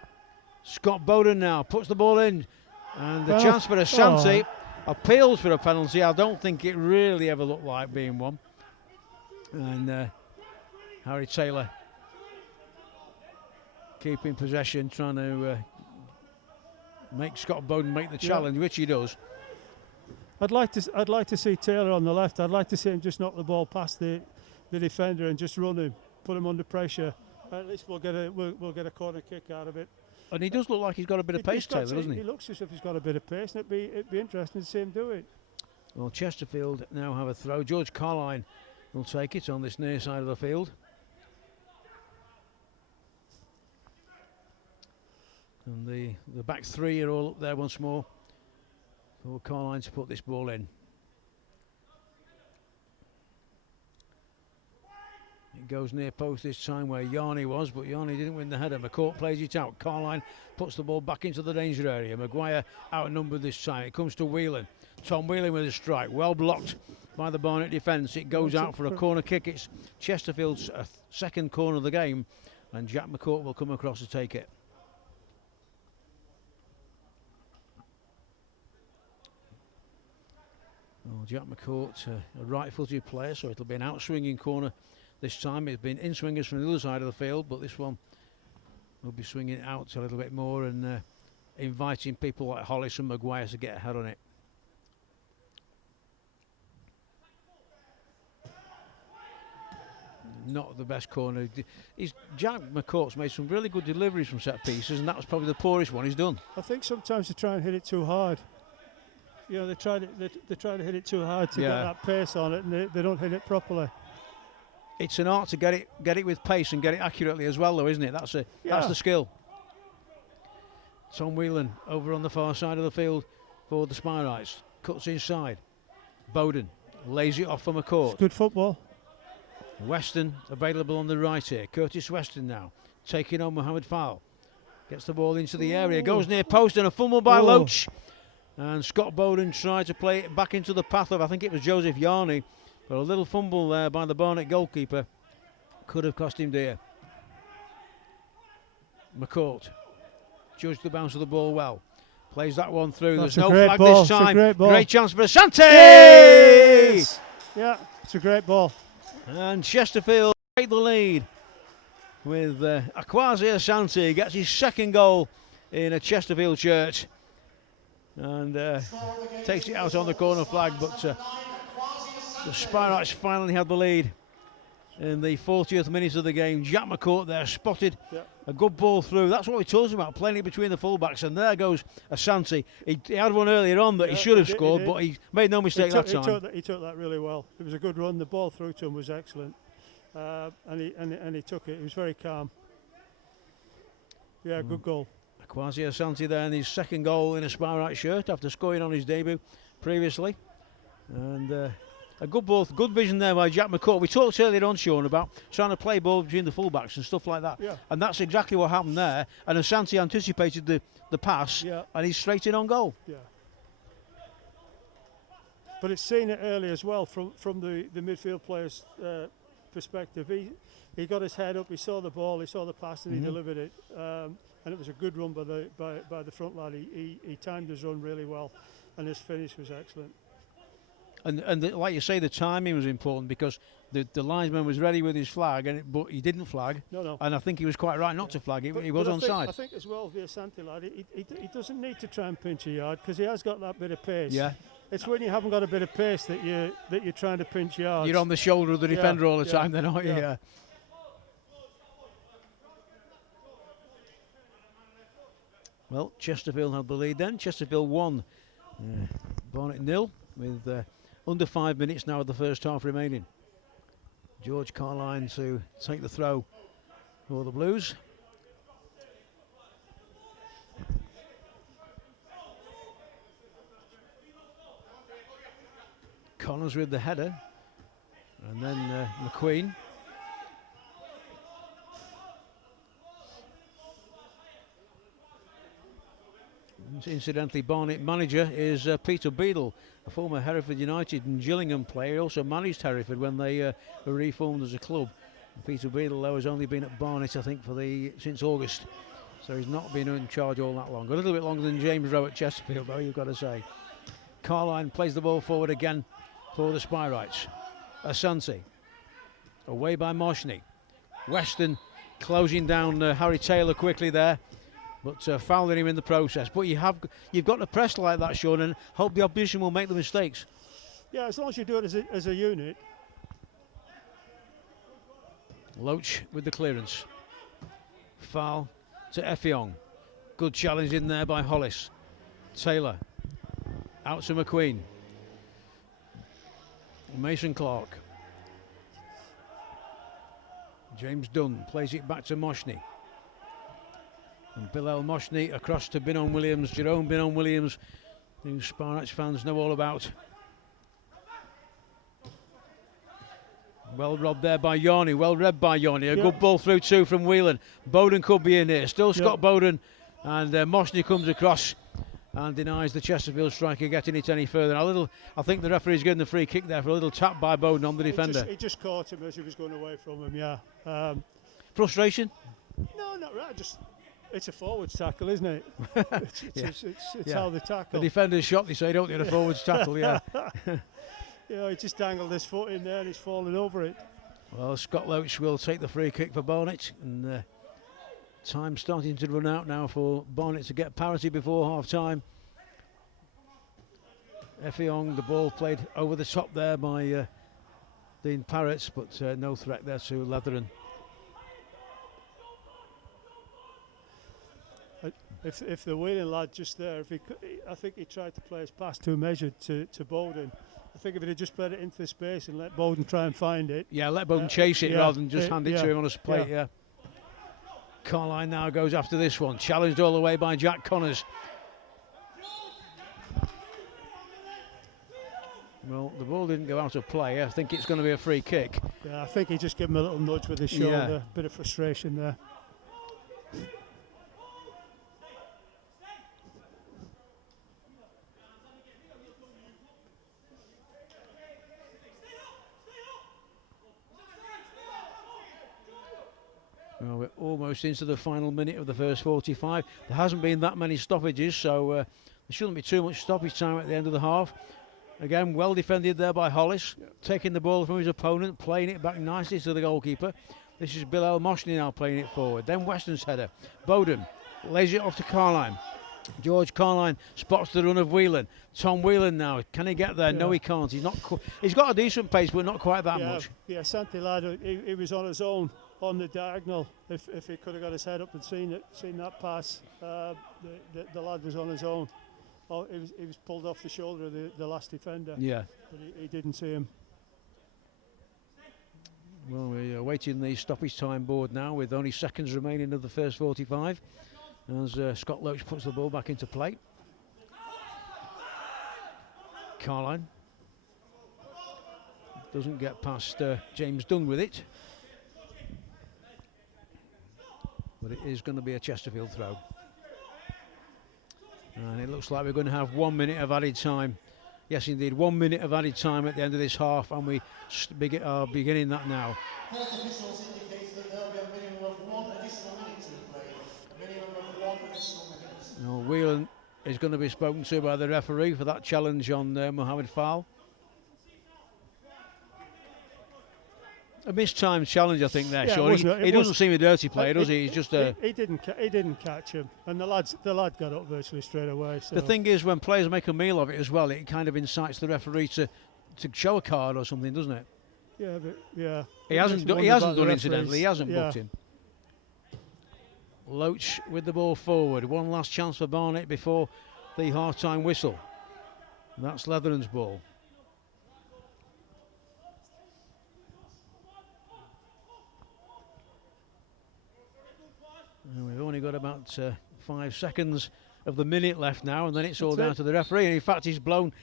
Scott Bowden now puts the ball in. And the chance for Asante. Appeals for a penalty. I don't think it really ever looked like being one. And Harry Taylor keeping possession, trying to make Scott Bowden make the challenge, which he does. I'd like to see Taylor on the left. I'd like to see him just knock the ball past the defender and just run him, put him under pressure. At least we'll get a corner kick out of it. And he does look like he's got a bit of pace, Taylor, doesn't he? He looks as if he's got a bit of pace, and it'd be interesting to see him do it. Well, Chesterfield now have a throw. George Carline will take it on this near side of the field. And the back three are all up there once more for Carline to put this ball in. It goes near post this time where Yarney was, but Yarney didn't win the header. McCourt plays it out. Carline puts the ball back into the danger area. Maguire outnumbered this time. It comes to Whelan. Tom Whelan with a strike. Well blocked by the Barnet defence. It goes out for a corner kick. It's Chesterfield's second corner of the game, and Jack McCourt will come across to take it. Well, Jack McCourt, a right-footed player, so it'll be an out-swinging corner this time. It's been in-swingers from the other side of the field, but this one will be swinging out a little bit more and inviting people like Hollis and Maguire to get ahead on it. Not the best corner. Jack McCourt's made some really good deliveries from set pieces, and that was probably the poorest one he's done. I think sometimes they try and hit it too hard. You know, they try to hit it too hard to get that pace on it, and they don't hit it properly. It's an art to get it with pace and get it accurately as well, though, isn't it? That's the skill. Tom Whelan over on the far side of the field for the Spireites. Cuts inside. Bowden lays it off for McCourt. It's good football. Weston available on the right here. Curtis Weston now taking on Mohamed Fowle. Gets the ball into the area. Goes near post and a fumble by Loach. And Scott Bowden tried to play it back into the path of, I think it was Joseph Yarney. But a little fumble there by the Barnet goalkeeper could have cost him dear. McCourt judged the bounce of the ball well. Plays that one through. That's There's no flag ball. this time. Great chance for Asante! Yes! Yeah, it's a great ball. And Chesterfield take the lead with Akwasi Asante. Gets his second goal in a Chesterfield shirt. And takes it out on the corner flag, but the Spireites finally had the lead in the 40th minute of the game. Jack McCourt there spotted a good ball through. That's what we talked about, playing it between the fullbacks, and there goes Asante. He had one earlier on that he should have scored, but he made no mistake that time. He took that really well. It was a good run. The ball through to him was excellent, and he took it. He was very calm. Yeah, good goal. Akwasi Asante there in his second goal in a Spireites shirt after scoring on his debut previously. And a good ball, good vision there by Jack McCourt. We talked earlier on, Sean, about trying to play ball between the fullbacks and stuff like that. Yeah. And that's exactly what happened there. And Asante anticipated the pass, and he's straight in on goal. Yeah. But it's seen it early as well from the midfield player's perspective. He got his head up, he saw the ball, he saw the pass, and he delivered it. And it was a good run by the front lad. He timed his run really well, and his finish was excellent. And like you say, the timing was important because the linesman was ready with his flag, but he didn't flag. No. And I think he was quite right not to flag. He was onside. I think as well, the Asante lad, he doesn't need to try and pinch a yard because he has got that bit of pace. Yeah. It's when you haven't got a bit of pace that you're trying to pinch yards. You're on the shoulder of the defender all the time, then, aren't you? Yeah. Well, Chesterfield had the lead then. Chesterfield won. Barnet 0 with under 5 minutes now of the first half remaining. George Carline to take the throw for the Blues. Connors with the header, and then McQueen. Incidentally, Barnet manager is Peter Beadle, a former Hereford United and Gillingham player. He also managed Hereford when they were reformed as a club. And Peter Beadle, though, has only been at Barnet, I think, since August. So he's not been in charge all that long. A little bit longer than James Rowe at Chesterfield, though, you've got to say. Carline plays the ball forward again for the Spireites. Asante, away by Moshny. Weston closing down Harry Taylor quickly there, but fouling him in the process. But you've got to press like that, Sean, and hope the opposition will make the mistakes. Yeah, as long as you do it as a unit. Loach with the clearance. Foul to Effiong. Good challenge in there by Hollis. Taylor out to McQueen. Mason Clark. James Dunn plays it back to Moshny. And Bilal Moshny across to Binon Williams, Jerome Binon Williams, who Spireites fans know all about. Well robbed there by Yarney, well read by Yarney. A good ball through too from Whelan. Bowden could be in here. Still Scott Bowden, and Moshny comes across and denies the Chesterfield striker getting it any further. I think the referee's given the free kick there for a little tap by Bowden on the defender. He just caught him as he was going away from him, yeah. Frustration? No, not right. It's a forwards tackle, isn't it? It's how they tackle. The defender's shot, they say, don't get a forwards tackle, yeah. He just dangled his foot in there and he's fallen over it. Well, Scott Loach will take the free kick for Barnet, and time starting to run out now for Barnet to get parity before half-time. Effiong, the ball played over the top there by Dean Parrott, but no threat there to Leatheran. If the Whelan lad just there, I think he tried to play his pass too measured to Bowden. I think if he had just played it into the space and let Bowden try and find it. Yeah, let Bowden chase it rather than just hand it to him on a plate, yeah. Carline now goes after this one, challenged all the way by Jack Connors. Well, the ball didn't go out of play. I think it's going to be a free kick. Yeah, I think he just gave him a little nudge with his shoulder. Bit of frustration there. Well, we're almost into the final minute of the first 45. There hasn't been that many stoppages, so there shouldn't be too much stoppage time at the end of the half. Again, well defended there by Hollis, taking the ball from his opponent, playing it back nicely to the goalkeeper. This is Bilal Moshny now playing it forward. Then Weston's header. Bowden lays it off to Carline. George Carline spots the run of Whelan. Tom Whelan now, can he get there? No, he can't. He's got a decent pace, but not quite that much. Yeah, Santi lad, he was on his own on the diagonal. If he could have got his head up and seen that pass, the lad was on his own. Oh, he was pulled off the shoulder of the last defender. Yeah, but he didn't see him. Well, we're awaiting the stoppage time board now with only seconds remaining of the first 45 as Scott Loach puts the ball back into play. Carline doesn't get past James Dunn with it, but it is going to be a Chesterfield throw. And it looks like we're going to have 1 minute of added time. Yes, indeed, 1 minute of added time at the end of this half, and we are beginning that now. Health officials indicate that there will be a minimum of 1 additional minute to play. A minimum of 1 additional minute. Now, Whelan is going to be spoken to by the referee for that challenge on Mohamed Fowl. A mistimed challenge, I think, there, Sean. He doesn't seem a dirty player, does he? He's just a... He didn't catch him, and the lad got up virtually straight away. So. The thing is, when players make a meal of it as well, it kind of incites the referee to show a card or something, doesn't it? Yeah, but yeah. He hasn't done, incidentally. He hasn't booked him. Loach with the ball forward. One last chance for Barnet before the half-time whistle. That's Leathern's ball. And we've only got about 5 seconds of the minute left now, and then it's all down to the referee. And in fact, he's blown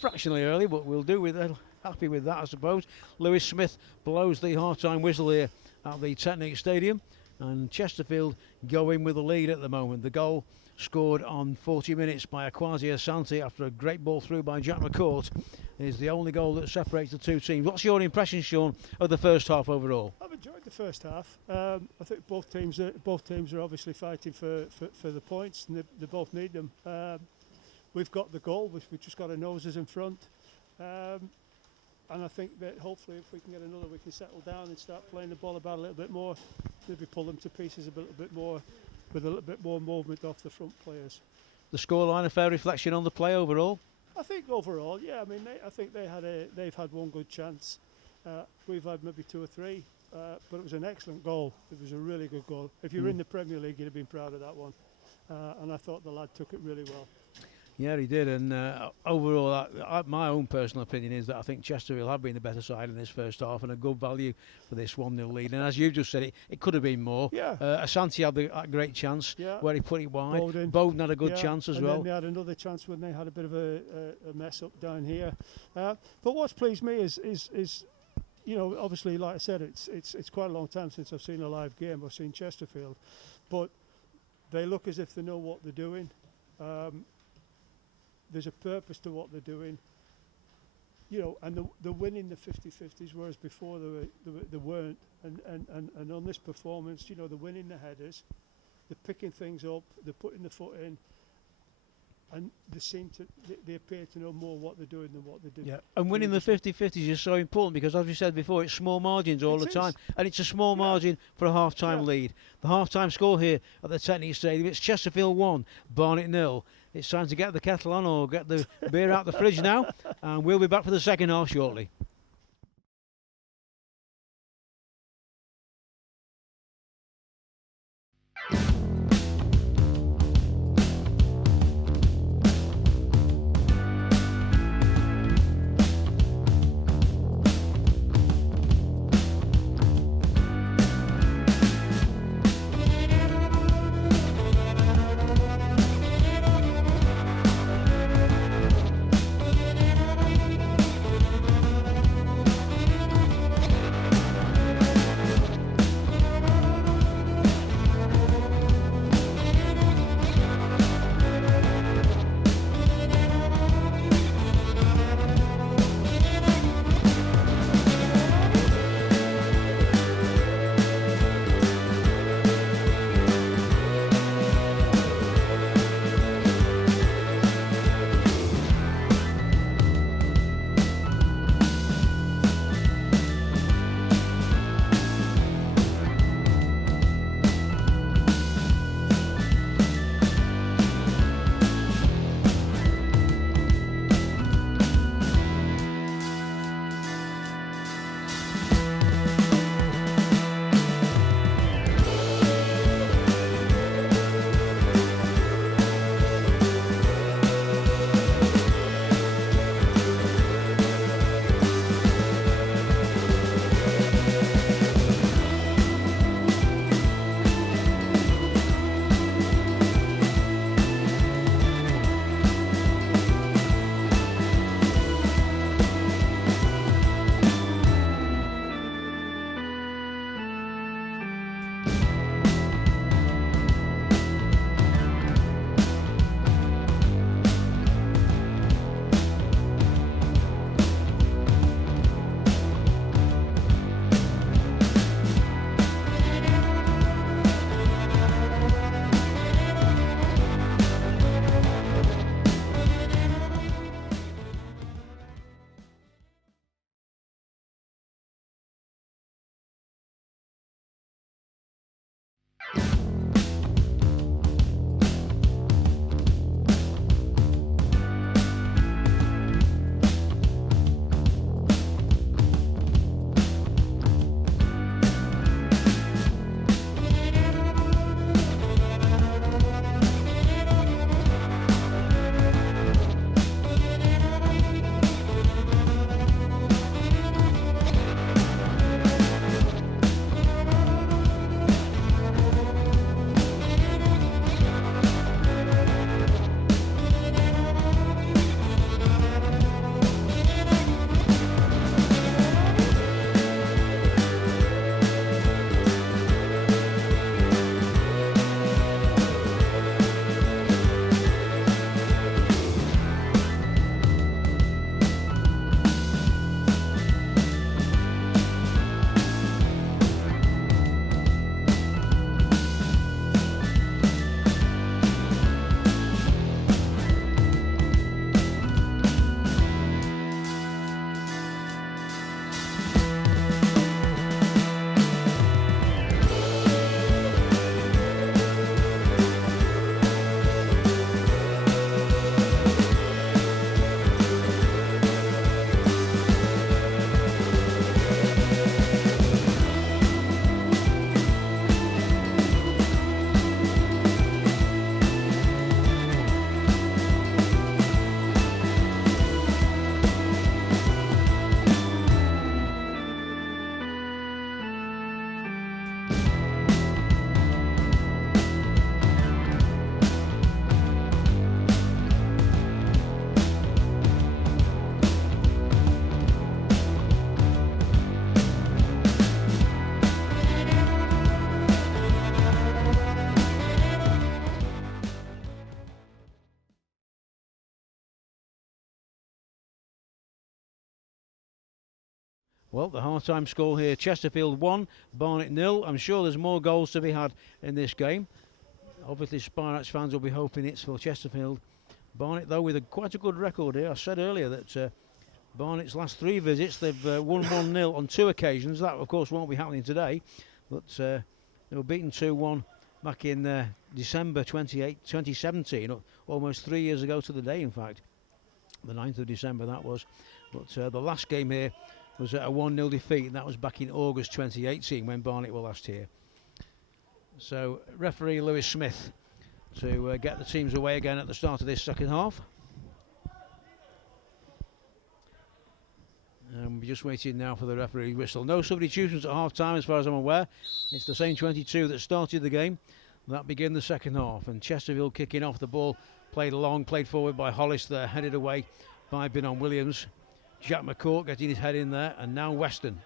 fractionally early, but we'll do with it. Happy with that, I suppose. Lewis Smith blows the half-time whistle here at the Technic Stadium, and Chesterfield go in with the lead at the moment. The goal scored on 40 minutes by Akwasi Asante after a great ball through by Jack McCourt is the only goal that separates the two teams. What's your impression, Sean, of the first half overall? I've enjoyed the first half. I think both teams are obviously fighting for the points, and they both need them. We've got the goal, we've just got our noses in front. And I think that hopefully if we can get another, we can settle down and start playing the ball about a little bit more, maybe pull them to pieces a little bit more, with a little bit more movement off the front players. The scoreline a fair reflection on the play overall? I think overall, yeah. I mean, I think they've had one good chance. We've had maybe 2 or 3, but it was an excellent goal. It was a really good goal. If you're in the Premier League, you'd have been proud of that one. And I thought the lad took it really well. Yeah, he did, and overall, my own personal opinion is that I think Chesterfield have been the better side in this first half and a good value for this 1-0 lead. And as you just said, it could have been more. Yeah. Asante had a great chance where he put it wide. Bowden had a good chance as well. And then they had another chance when they had a bit of a mess up down here. But what's pleased me is you know, obviously, like I said, it's quite a long time since I've seen a live game. I've seen Chesterfield, but they look as if they know what they're doing. There's a purpose to what they're doing, you know, and they're winning the 50-50s, whereas before they weren't. And on this performance, you know, they're winning the headers, they're picking things up, they're putting the foot in, and they appear to know more what they're doing than what they do. Yeah, and winning the 50-50s is so important because, as we said before, it's small margins all the time, and it's a small margin for a half-time lead. The half-time score here at the Technic Stadium, it's Chesterfield 1, Barnet 0. It's time to get the kettle on or get the beer out the fridge now, and we'll be back for the second half shortly. Well, the half-time score here, Chesterfield 1, Barnet 0. I'm sure there's more goals to be had in this game. Obviously, Spireites fans will be hoping it's for Chesterfield. Barnet, though, with quite a good record here. I said earlier that Barnet's last 3 visits, they've won 1-0 on 2 occasions. That, of course, won't be happening today. But they were beaten 2-1 back in December 2017, almost 3 years ago to the day, in fact. The 9th of December, that was. But the last game here was a 1-0 defeat, and that was back in August 2018 when Barnet were last here. So referee Lewis Smith to get the teams away again at the start of this second half. And we're just waiting now for the referee whistle. No substitutions at half time as far as I'm aware. It's the same 22 that started the game. That began the second half, and Chesterfield kicking off. The ball played along, played forward by Hollis there, headed away by Binon Williams. Jack McCourt getting his head in there, and now Weston.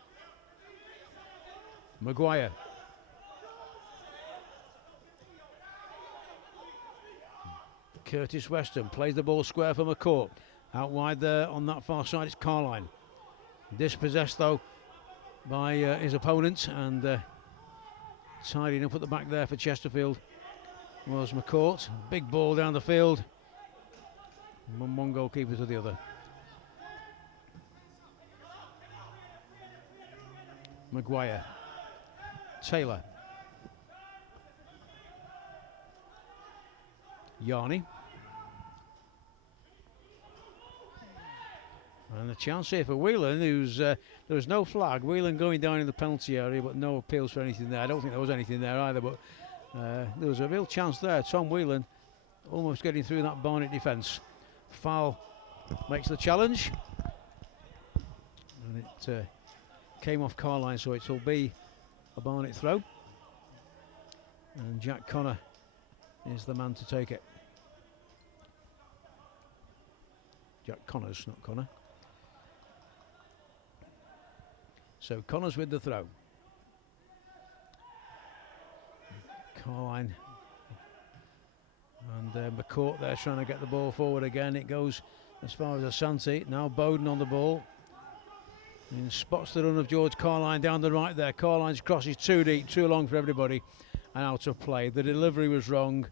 Maguire. Curtis Weston plays the ball square for McCourt. Out wide there on that far side, it's Carline. Dispossessed though by his opponent, and tidying up at the back there for Chesterfield was McCourt. Big ball down the field. One goalkeeper to the other. Maguire. Taylor. Yarney. And a chance here for Whelan, who's there was no flag. Whelan going down in the penalty area, but no appeals for anything there. I don't think there was anything there either, but there was a real chance there. Tom Whelan almost getting through that Barnet defence. Foul makes the challenge, and it came off Carline, so it will be a Barnet throw. And Jack Connor is the man to take it. Jack Connors, not Connor. So Connors with the throw. Carline and McCourt there trying to get the ball forward again. It goes as far as Asante. Now Bowden on the ball. And spots the run of George Carline down the right there. Carline's cross is too deep, too long for everybody, and out of play. The delivery was wrong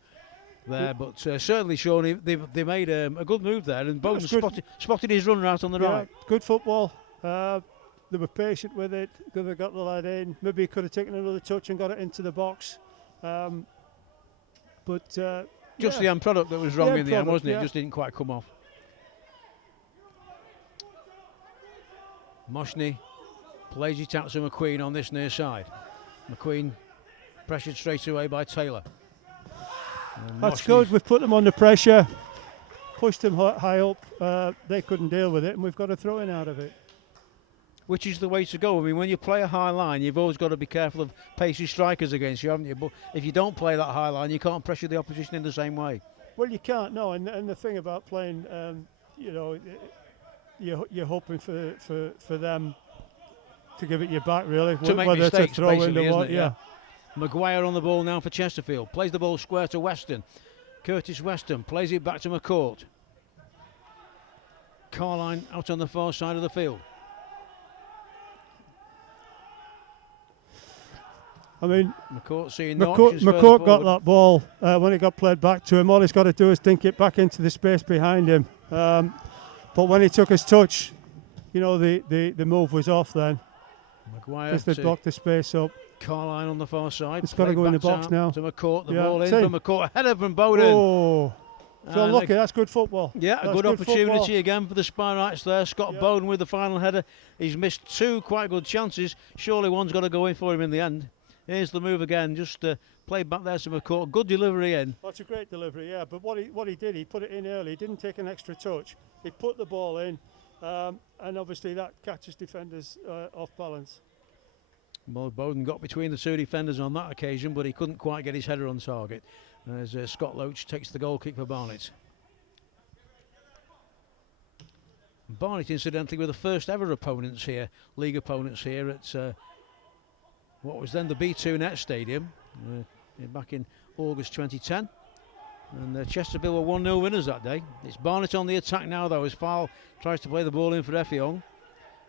there, but certainly, Sean, they made a good move there, and Bowden spotted his runner out on the right. Good football. They were patient with it. They got the lad in. Maybe he could have taken another touch and got it into the box. Just the end product that was wrong in the end, wasn't it? It just didn't quite come off. Moshney plays it out to McQueen on this near side. McQueen pressured straight away by Taylor. That's good. We've put them under pressure, pushed them high up. They couldn't deal with it, and we've got a throw in out of it. Which is the way to go. I mean, when you play a high line, you've always got to be careful of pacey strikers against you, haven't you? But if you don't play that high line, you can't pressure the opposition in the same way. Well, you can't, no. And the thing about playing, you're hoping for them to give it you back, really. To make mistakes, to throw basically, isn't it? Yeah. Maguire on the ball now for Chesterfield. Plays the ball square to Weston. Curtis Weston plays it back to McCourt. Carline out on the far side of the field. I mean, McCourt got that ball when it got played back to him. All he's got to do is dink it back into the space behind him. But when he took his touch, the move was off then. Maguire because they blocked the space up. Carline on the far side. It's got to go in the box now. To McCourt, the ball in from McCourt. Header from Bowden. Oh, so lucky. That's good football. Yeah, a good opportunity again for the Spireites there. Scott Bowden with the final header. He's missed 2 quite good chances. Surely one's got to go in for him in the end. Here's the move again, just played back there to McCourt. Good delivery in. That's a great delivery, yeah. But what he did, he put it in early. He didn't take an extra touch. He put the ball in, and obviously that catches defenders off balance. Well, Bowden got between the 2 defenders on that occasion, but he couldn't quite get his header on target. As Scott Loach takes the goal kick for Barnet. Barnet, incidentally, were the first ever opponents here, league opponents here at what was then the B2 Net Stadium back in August 2010. And Chesterfield were 1-0 winners that day. It's Barnet on the attack now, though, as Fowl tries to play the ball in for Effiong.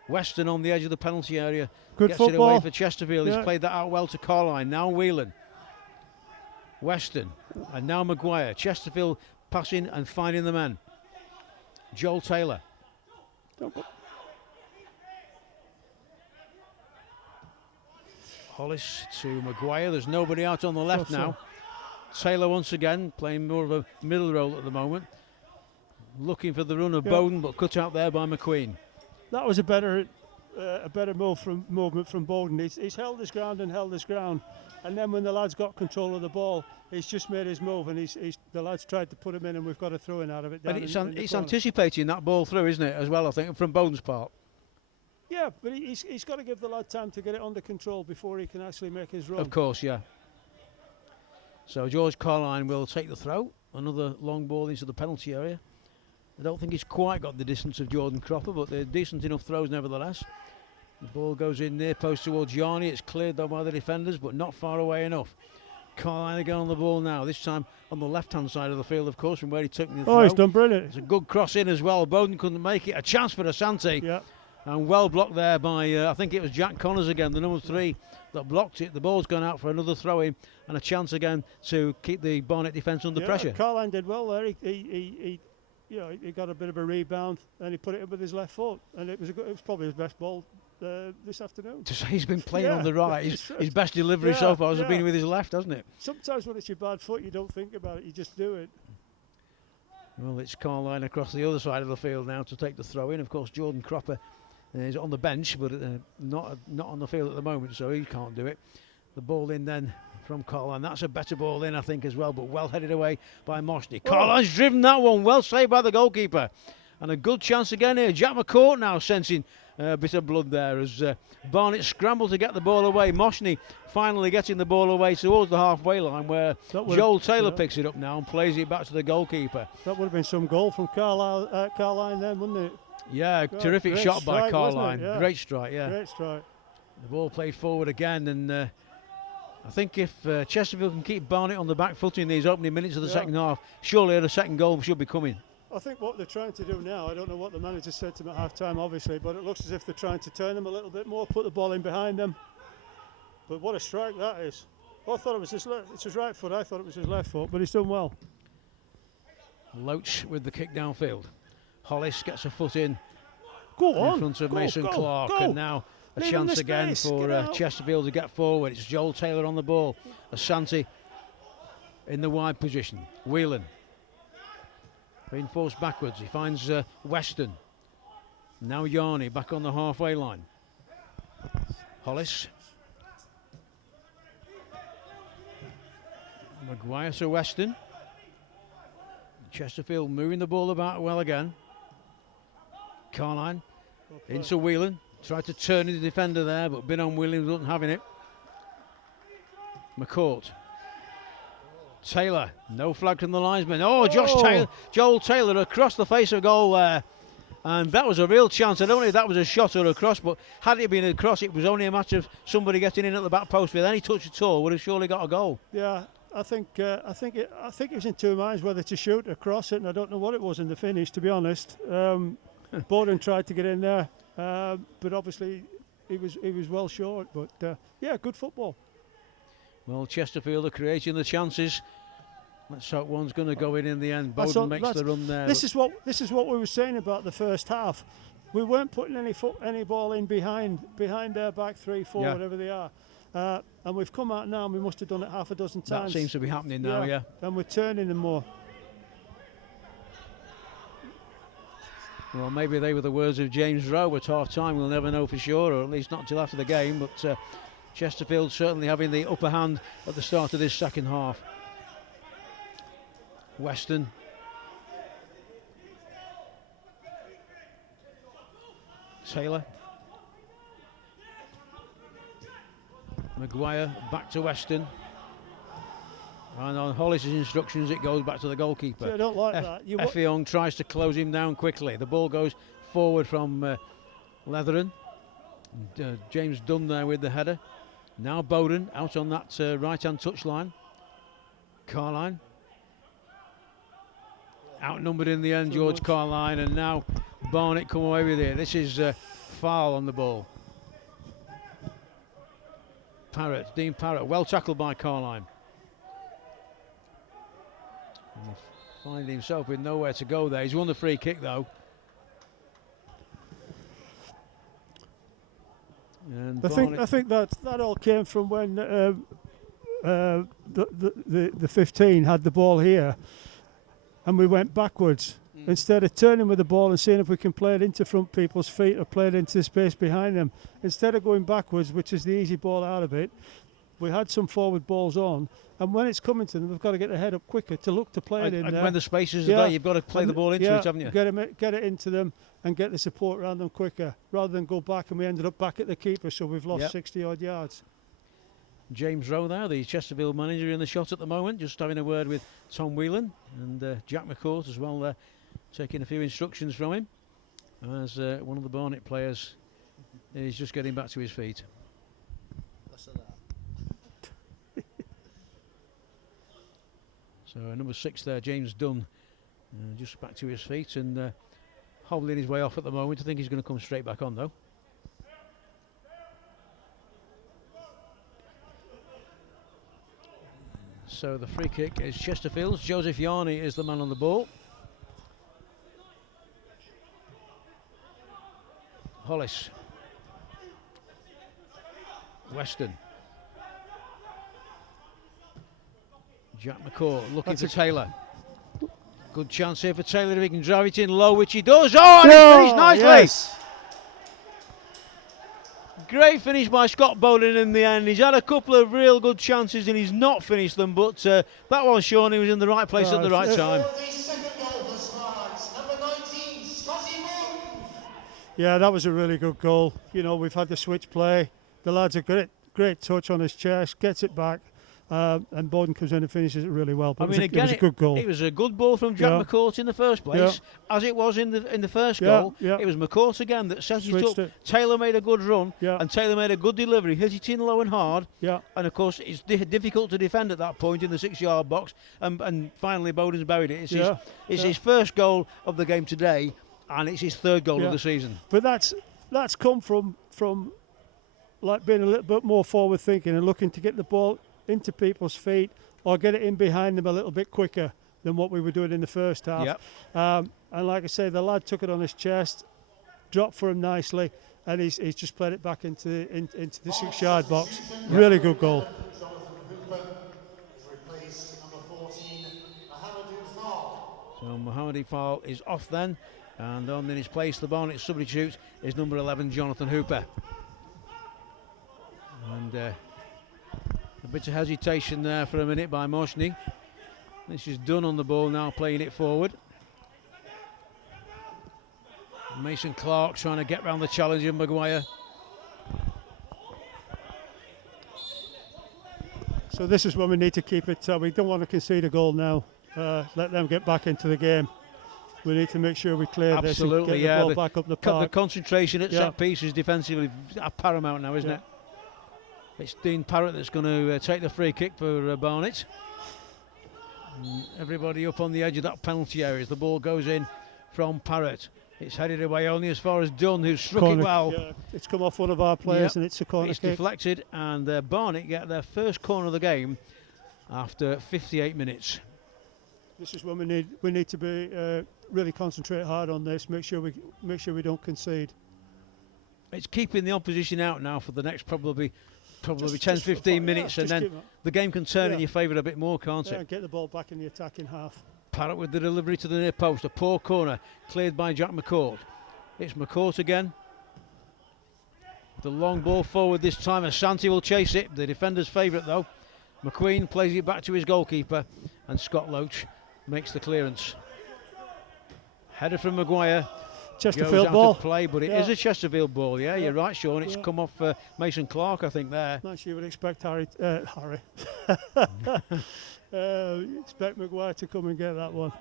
Weston on the edge of the penalty area. Good Gets football. it away for Chesterfield. Yeah. He's played that out well to Carline. Now Whelan. Weston. And now Maguire. Chesterfield passing and finding the man. Joel Taylor. Hollis to Maguire. There's nobody out on the left now. Taylor once again playing more of a middle role at the moment. Looking for the run of Bowden, but cut out there by McQueen. That was a better movement from Bowden. He's held his ground, and then when the lads got control of the ball, he's just made his move, and the lads tried to put him in, and we've got a throw in out of it. And it's anticipating that ball through, isn't it, as well, I think, from Bowden's part. Yeah, but he's got to give the lad time to get it under control before he can actually make his run. Of course, yeah. So George Carline will take the throw. Another long ball into the penalty area. I don't think he's quite got the distance of Jordan Cropper, but they're decent enough throws nevertheless. The ball goes in near post towards Yarney. It's cleared though by the defenders, but not far away enough. Carline again on the ball now, this time on the left-hand side of the field, of course, from where he took the throw. Oh, he's done brilliant. It's a good cross in as well. Bowden couldn't make it. A chance for Asante. Yeah. And well blocked there by, I think it was Jack Connors again, the number 3 that blocked it. The ball's gone out for another throw-in and a chance again to keep the Barnet defence under pressure. Carline did well there. He got a bit of a rebound and he put it in with his left foot, and it was probably his best ball this afternoon. To say he's been playing on the right, his best delivery so far has been with his left, hasn't it? Sometimes when it's your bad foot, you don't think about it, you just do it. Well, it's Carline across the other side of the field now to take the throw-in. Of course, Jordan Cropper is on the bench, but not on the field at the moment, so he can't do it. The ball in then from Carline. That's a better ball in, I think, as well, but well headed away by Moshney. Carline's driven that one, well saved by the goalkeeper. And a good chance again here. Jack McCourt now sensing a bit of blood there as Barnet scrambled to get the ball away. Moshney finally getting the ball away towards the halfway line, where Joel Taylor picks it up now and plays it back to the goalkeeper. That would have been some goal from Carline then, wouldn't it? Yeah, terrific shot by Carline. Yeah. Great strike, yeah. Great strike. The ball played forward again, and I think if Chesterfield can keep Barnet on the back foot in these opening minutes of the second half, surely the second goal should be coming. I think what they're trying to do now, I don't know what the manager said to them at half-time, obviously, but it looks as if they're trying to turn them a little bit more, put the ball in behind them. But what a strike that is. I thought it was it's his right foot, I thought it was his left foot, but he's done well. Loach with the kick downfield. Hollis gets a foot in in front of Mason Clark, and now a chance again for Chesterfield to get forward. It's Joel Taylor on the ball. Asante in the wide position. Whelan being forced backwards. He finds Weston. Now Yarney back on the halfway line. Hollis. Maguire to Weston. Chesterfield moving the ball about well again. Carline into Whelan. Tried to turn the defender there, but been on Williams, wasn't having it. McCourt. Taylor, no flag from the linesman. Joel Taylor across the face of goal there. And that was a real chance. I don't know if that was a shot or a cross, but had it been a cross, it was only a matter of somebody getting in at the back post with any touch at all, would have surely got a goal. Yeah, I think it was in two minds whether to shoot or cross it, and I don't know what it was in the finish, to be honest. Bowden tried to get in there, but obviously he was well short. But yeah, good football. Well, Chesterfield are creating the chances. Let's hope one's going to go in the end. Bowden makes the run there. This is what we were saying about the first half. We weren't putting any ball in behind their back 3, 4, whatever they are. And we've come out now, and we must have done it half a dozen times. That seems to be happening now, yeah. And we're turning them more. Well, maybe they were the words of James Rowe at half-time. We'll never know for sure, or at least not till after the game. But Chesterfield certainly having the upper hand at the start of this second half. Weston. Taylor. Maguire back to Weston. And on Hollis's instructions, it goes back to the goalkeeper. See, I don't like that. Effiong tries to close him down quickly. The ball goes forward from Leathern. James Dunn there with the header. Now Bowden out on that right-hand touchline. Carline. Outnumbered in the end, George Carline, and now Barnet come away with it. This is foul on the ball. Dean Parrott, well tackled by Carline. Finding himself with nowhere to go there. He's won the free kick though. And I think that all came from when the 15 had the ball here, and we went backwards instead of turning with the ball and seeing if we can play it into front people's feet or play it into the space behind them. Instead of going backwards, which is the easy ball out of it, we had some forward balls on, and when it's coming to them, we've got to get the head up quicker to look to play it in and there. when the spaces are there, you've got to play the ball into it, haven't you? Get it into them and get the support around them quicker, rather than go back, and we ended up back at the keeper, so we've lost 60-odd yards. James Rowe there, the Chesterfield manager, in the shot at the moment, just having a word with Tom Whelan, and Jack McCourt as well there, taking a few instructions from him, as one of the Barnet players is just getting back to his feet. So number 6 there, James Dunn, just back to his feet and hobbling his way off at the moment. I think he's going to come straight back on though. So the free kick is Chesterfield's. Joseph Yarney is the man on the ball. Hollis. Weston. Jack McCall looking for Taylor. Good chance here for Taylor if he can drive it in low, which he does. Oh, and he finished nicely. Yes. Great finish by Scott Bowden in the end. He's had a couple of real good chances and he's not finished them, but that one showing he was in the right place at the right time. Yeah, that was a really good goal. You know, we've had the switch play. The lad's a great touch on his chest, gets it back, and Bowden comes in and finishes it really well. But it was a good goal. It was a good ball from Jack McCourt in the first place, as it was in the first goal. It was McCourt again that set it up. Taylor made a good run, and Taylor made a good delivery, hit it in low and hard. And of course, it's difficult to defend at that point in the 6-yard box. And finally, Bowden's buried it. It's his first goal of the game today, and it's his third goal of the season. But that's come from like being a little bit more forward thinking and looking to get the ball into people's feet or get it in behind them a little bit quicker than what we were doing in the first half. And like I say, the lad took it on his chest, dropped for him nicely, and he's just played it back into the 6-yard box. Really good goal. So Mohamed Ifal is off then, and on in his place the Barnet substitute is number 11 Jonathan Hooper. And a bit of hesitation there for a minute by Moshny. This is Dunn on the ball now, playing it forward. Mason Clark trying to get round the challenger, Maguire. So this is when we need to keep it. We don't want to concede a goal now. Let them get back into the game. We need to make sure we clear this and get the ball back up the park. The concentration at set pieces defensively paramount now, isn't it? It's Dean Parrott that's going to take the free kick for Barnet. Everybody up on the edge of that penalty area as the ball goes in from Parrott. It's headed away only as far as Dunn, who struck it well. It's come off one of our players and it's a corner kick. It's deflected, and Barnet get their first corner of the game after 58 minutes. This is when we need to be really concentrate hard on this. Make sure we don't concede. It's keeping the opposition out now for the next probably 10-15 minutes, and then the game can turn in your favour a bit more, can't it? And get the ball back in the attacking half. Parrott with the delivery to the near post, a poor corner cleared by Jack McCourt. It's McCourt again. The long ball forward this time, Asante will chase it, the defender's favourite though. McQueen plays it back to his goalkeeper, and Scott Loach makes the clearance. Header from Maguire. Chesterfield ball. Play, but it is a Chesterfield ball. Yeah, you're right, Sean. It's come off Mason Clark, I think, there. Not sure you would expect Harry. Expect Maguire to come and get that one.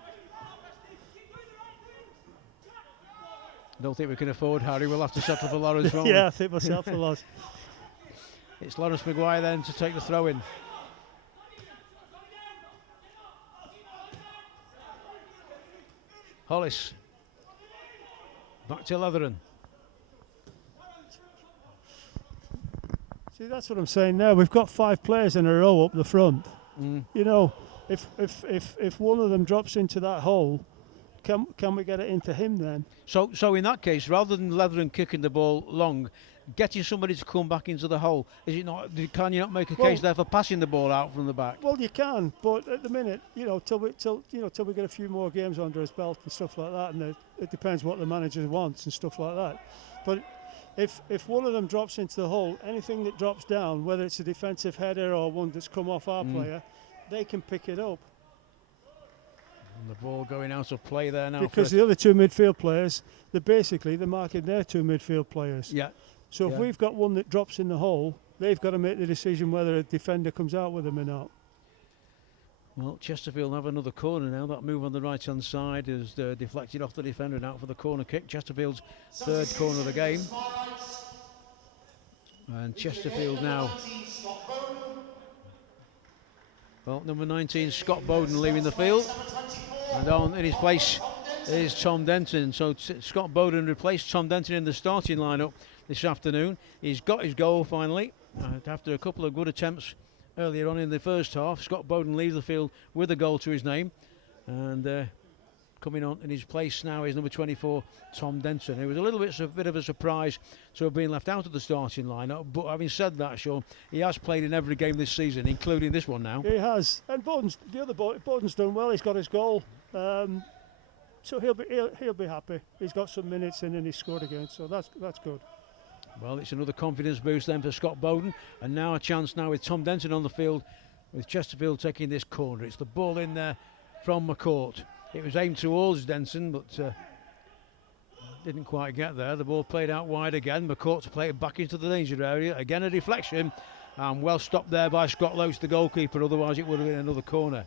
I don't think we can afford Harry. We'll have to settle for Lawrence. I think myself for Lawrence. It's Lawrence Maguire then to take the throw in. Hollis. Back to Leatheran. See, that's what I'm saying now. We've got 5 players in a row up the front. You know, if one of them drops into that hole, can we get it into him then? So in that case, rather than Leathern kicking the ball long, getting somebody to come back into the hole, is it not? Can you not make a case there for passing the ball out from the back? Well, you can, but at the minute, till we get a few more games under his belt and stuff like that, and it depends what the manager wants and stuff like that. But if one of them drops into the hole, anything that drops down, whether it's a defensive header or one that's come off our player, they can pick it up. And the ball going out of play there now. Because the other 2 midfield players, they're marking their 2 midfield players. Yeah. So if we've got one that drops in the hole, they've got to make the decision whether a defender comes out with them or not. Well, Chesterfield have another corner now. That move on the right-hand side is deflected off the defender and out for the corner kick. Chesterfield's 3rd corner of the game. And Chesterfield now. Well, number 19, Scott Bowden leaving the field. And on in his place is Tom Denton. So Scott Bowden replaced Tom Denton in the starting lineup this afternoon. He's got his goal finally. After a couple of good attempts earlier on in the first half, Scott Bowden leaves the field with a goal to his name. And coming on in his place now is number 24, Tom Denton. It was a bit of a surprise to have been left out of the starting lineup. But having said that, Sean, he has played in every game this season, including this one now. He has. And Bowden's done well. He's got his goal. So he'll be happy. He's got some minutes in and he's scored again. So that's good. Well, it's another confidence boost then for Scott Bowden, and now a chance now with Tom Denton on the field, with Chesterfield taking this corner. It's the ball in there from McCourt. It was aimed towards Denton, but didn't quite get there. The ball played out wide again. McCourt to play it back into the danger area. Again a deflection, and well stopped there by Scott Loach, the goalkeeper. Otherwise it would have been another corner.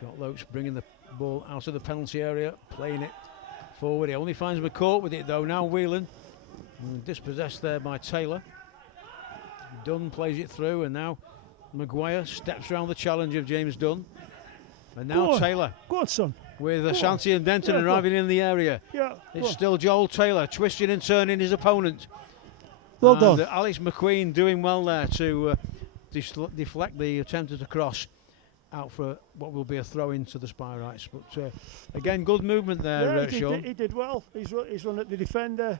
Scott Loach bringing the ball out of the penalty area, playing it forward. He only finds McCourt with it though. Now Whelan, dispossessed there by Taylor. Dunn plays it through, and now Maguire steps around the challenge of James Dunn. And now Taylor. Go on, son. With Ashanti and Denton arriving in the area. Yeah. It's still Joel Taylor twisting and turning his opponent. Well done. Alex McQueen doing well there to deflect the attempted cross out for what will be a throw into the Spireites. But again, good movement there, Sean. He did well. He's run at the defender,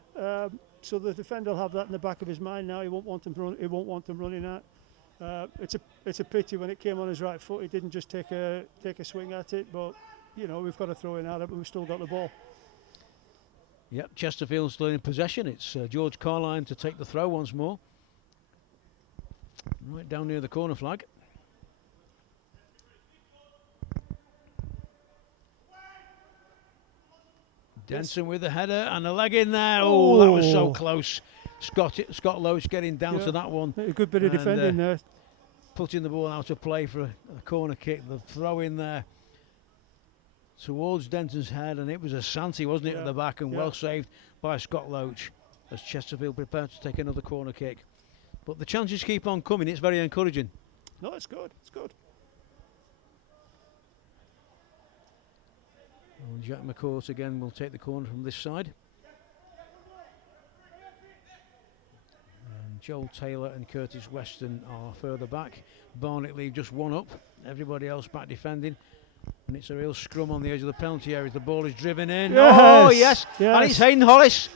so the defender will have that in the back of his mind now. He won't want them running at. It's a pity when it came on his right foot. He didn't just take a swing at it. But we've got to throw in at it, but we've still got the ball. Yep, Chesterfield still in possession. It's George Carline to take the throw once more. Right down near the corner flag. Denton with the header and a leg in there. Oh, that was so close. Scott Loach getting down to that one. A good bit of defending there. Putting the ball out of play for a corner kick. The throw in there towards Denton's head, and it was Ashanti, wasn't it, at the back, and well saved by Scott Loach as Chesterfield prepared to take another corner kick. But the chances keep on coming. It's very encouraging. No, it's good. It's good. And Jack McCourt again will take the corner from this side. And Joel Taylor and Curtis Weston are further back. Barnet leave just one up. Everybody else back defending. And it's a real scrum on the edge of the penalty area. The ball is driven in. Yes. Oh, yes. And it's Hayden Hollis.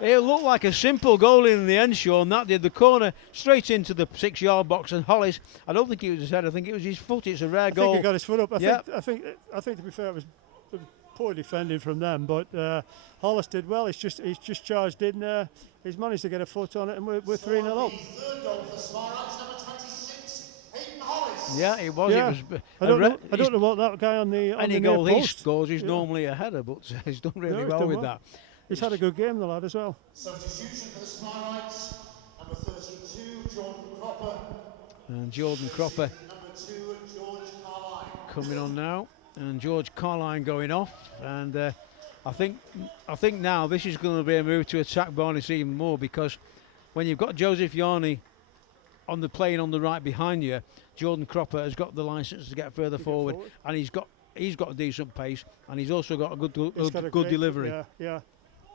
It looked like a simple goal in the end, Sean. That did. The corner straight into the 6-yard box, and Hollis, I don't think it was his head, I think it was his foot. It's a rare goal. I think he got his foot up. I think to be fair, it was poor defending from them, but Hollis did well. He's just charged in there. He's managed to get a foot on it, and we're 3-0 up. Yeah, it was. Yeah. It was. I don't know what that guy on the any near goal post. he scores is normally a header, but he's done really well with that. He's had a good game, the lad, as well. Substitution for the Spireites, number 32, Jordan Cropper. And Jordan Cropper Number 2, George Carline. coming on now, and George Carline going off. And I think now this is going to be a move to attack Barnet even more, because when you've got Joseph Yarney on the plane on the right behind you, Jordan Cropper has got the licence to get further forward, and he's got a decent pace, and he's also got a good delivery. Yeah, yeah.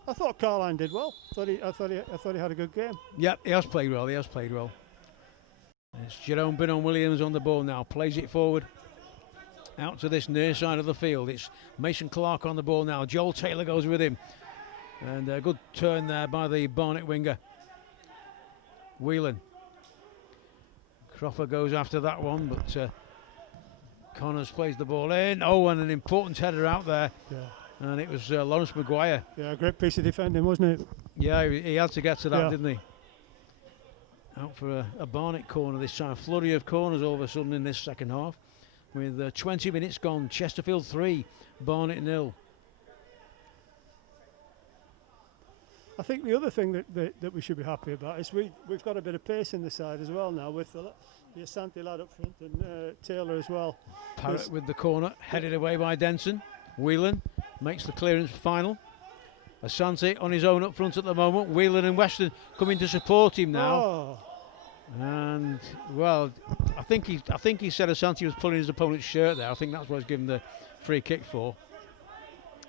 I thought Carline did well. I thought he had a good game. Yeah, he has played well. It's Jerome Binnon-Williams on the ball now, plays it forward out to this near side of the field. It's Mason Clark on the ball now. Joel Taylor goes with him, and a good turn there by the Barnet winger. Whelan. Cropper goes after that one, but Connors plays the ball in. Oh, and an important header out there. Yeah. And it was Lawrence Maguire. Yeah, a great piece of defending, wasn't it? Yeah, he had to get to that, didn't he? Out for a Barnet corner this time. Flurry of corners all of a sudden in this second half. With 20 minutes gone. Chesterfield 3, Barnet 0. I think the other thing that we should be happy about is we've got a bit of pace in the side as well now with the Asante lad up front and Taylor as well. Parrott with the corner, headed away by Denson. Whelan makes the clearance final. Asante on his own up front at the moment. Whelan and Weston coming to support him now. Oh. And well, I think he said Asante was pulling his opponent's shirt there. I think that's what he's given the free kick for.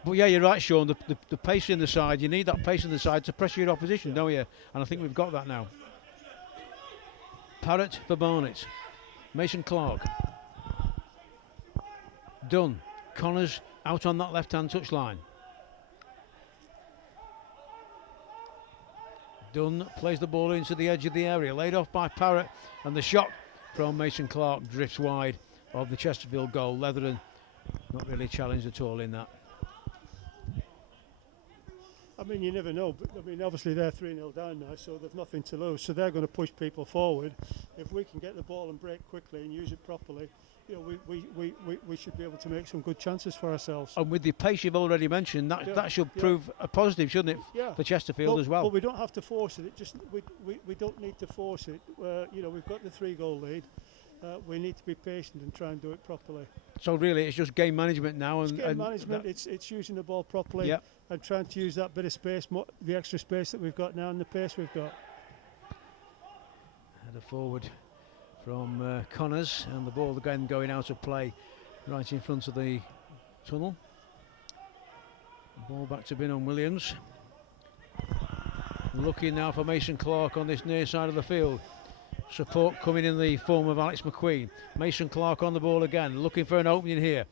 But yeah, you're right, Sean. The pace in the side, you need that pace in the side to pressure your opposition, don't you? And I think we've got that now. Parrott for Barnet. Mason Clark. Dunn. Connors out on that left-hand touchline. Dunn plays the ball into the edge of the area, laid off by Parrott, and the shot from Mason Clark drifts wide of the Chesterfield goal. Leatherden not really challenged at all in that. I mean, you never know, but I mean, obviously they're 3-0 down now, so they've nothing to lose. So they're going to push people forward. If we can get the ball and break quickly and use it properly, you know, we should be able to make some good chances for ourselves. And with the pace you've already mentioned, that should prove a positive, shouldn't it, for Chesterfield as well? But we don't have to force it. We don't need to force it. You know, we've got the 3-goal lead. We need to be patient and try and do it properly. So really, it's just game management now, it's game management. It's using the ball properly and trying to use that bit of space, the extra space that we've got now, and the pace we've got. Header forward from Connors, and the ball again going out of play, right in front of the tunnel. Ball back to Binnon-Williams. Looking now for Mason Clark on this near side of the field. Support coming in the form of Alex McQueen. Mason Clark on the ball again, looking for an opening here.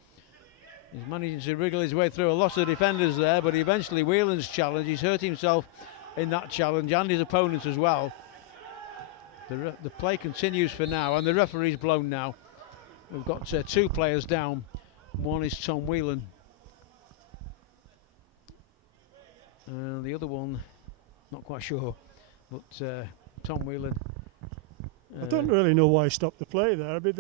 He's managing to wriggle his way through a lot of defenders there, but eventually Whelan's challenge, he's hurt himself in that challenge and his opponent as well. The play continues for now, and the referee's blown now. We've got 2 players down. One is Tom Whelan, and the other one, not quite sure, but Tom Whelan. I don't really know why he stopped the play there. I mean,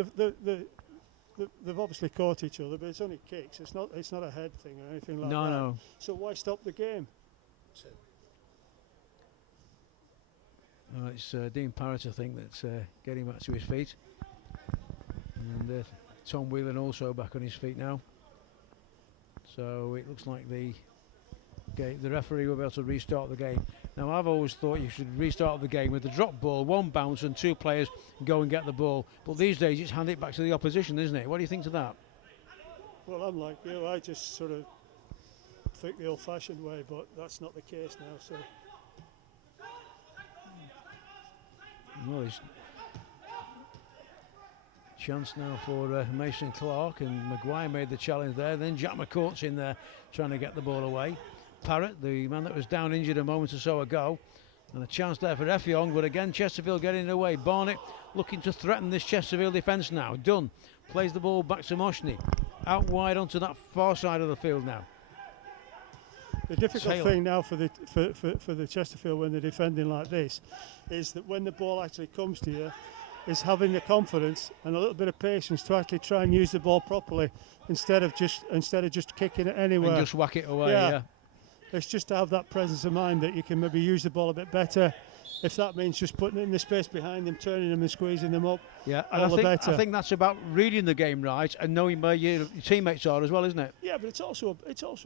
they've obviously caught each other, but it's only kicks. It's not a head thing or anything like that. No. So why stop the game? It's Dean Parrott, I think, that's getting back to his feet. And Tom Whelan also back on his feet now. So it looks like the referee will be able to restart the game. Now, I've always thought you should restart the game with the drop ball, 1 bounce and 2 players go and get the ball. But these days it's hand it back to the opposition, isn't it? What do you think to that? Well, I'm like you. I just sort of think the old-fashioned way, but that's not the case now. So. Well, there's chance now for Mason Clark, and Maguire made the challenge there. Then Jack McCourt's in there trying to get the ball away. Parrott, the man that was down injured a moment or so ago, and a chance there for Effiong, but again Chesterfield getting it away. Barnet looking to threaten this Chesterfield defence now. Dunn plays the ball back to Moshny, out wide onto that far side of the field now. The difficult thing now for the Chesterfield when they're defending like this is that when the ball actually comes to you, is having the confidence and a little bit of patience to actually try and use the ball properly instead of just kicking it anywhere. And just whack it away. Yeah. It's just to have that presence of mind that you can maybe use the ball a bit better. If that means just putting it in the space behind them, turning them and squeezing them up, and I think that's about reading the game right and knowing where your teammates are as well, isn't it? Yeah, but it's also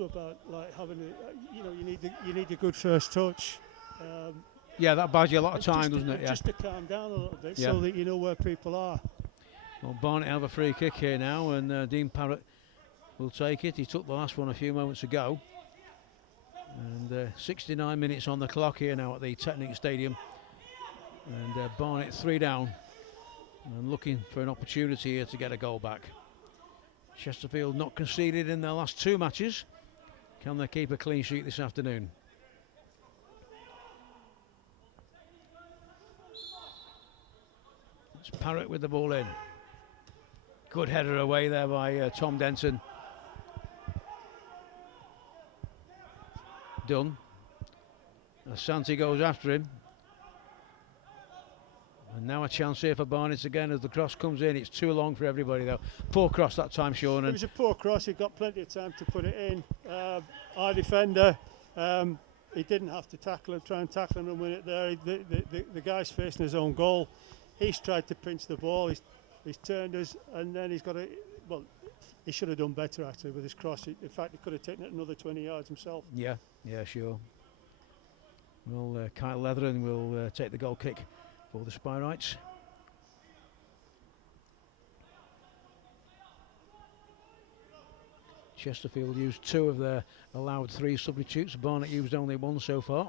about like having you need a good first touch. Yeah, that buys you a lot of time, doesn't it? Yeah. Just to calm down a little bit, Yeah. so that you know where people are. Well, Barnet have a free kick here now, and Dean Parrott will take it. He took the last one a few moments ago. And 69 minutes on the clock here now at the Technic Stadium. And Barnet 3 down and looking for an opportunity here to get a goal back. Chesterfield not conceded in their last 2 matches. Can they keep a clean sheet this afternoon? It's Parrott with the ball in. Good header away there by Tom Denton. Done. Asante goes after him. And now a chance here for Barnet again as the cross comes in. It's too long for everybody though. Poor cross that time, Sean. It was a poor cross. He got plenty of time to put it in. Our defender, he didn't have to tackle him, try and tackle him and win it there. The guy's facing his own goal. He's tried to pinch the ball. He's turned us, and then he's got a. Well, he should have done better actually with his cross. In fact, he could have taken it another 20 yards himself. Yeah, sure. Well, Kyle Leathern will take the goal kick for the Spireites. Chesterfield used 2 of their allowed 3 substitutes. Barnet used only 1 so far.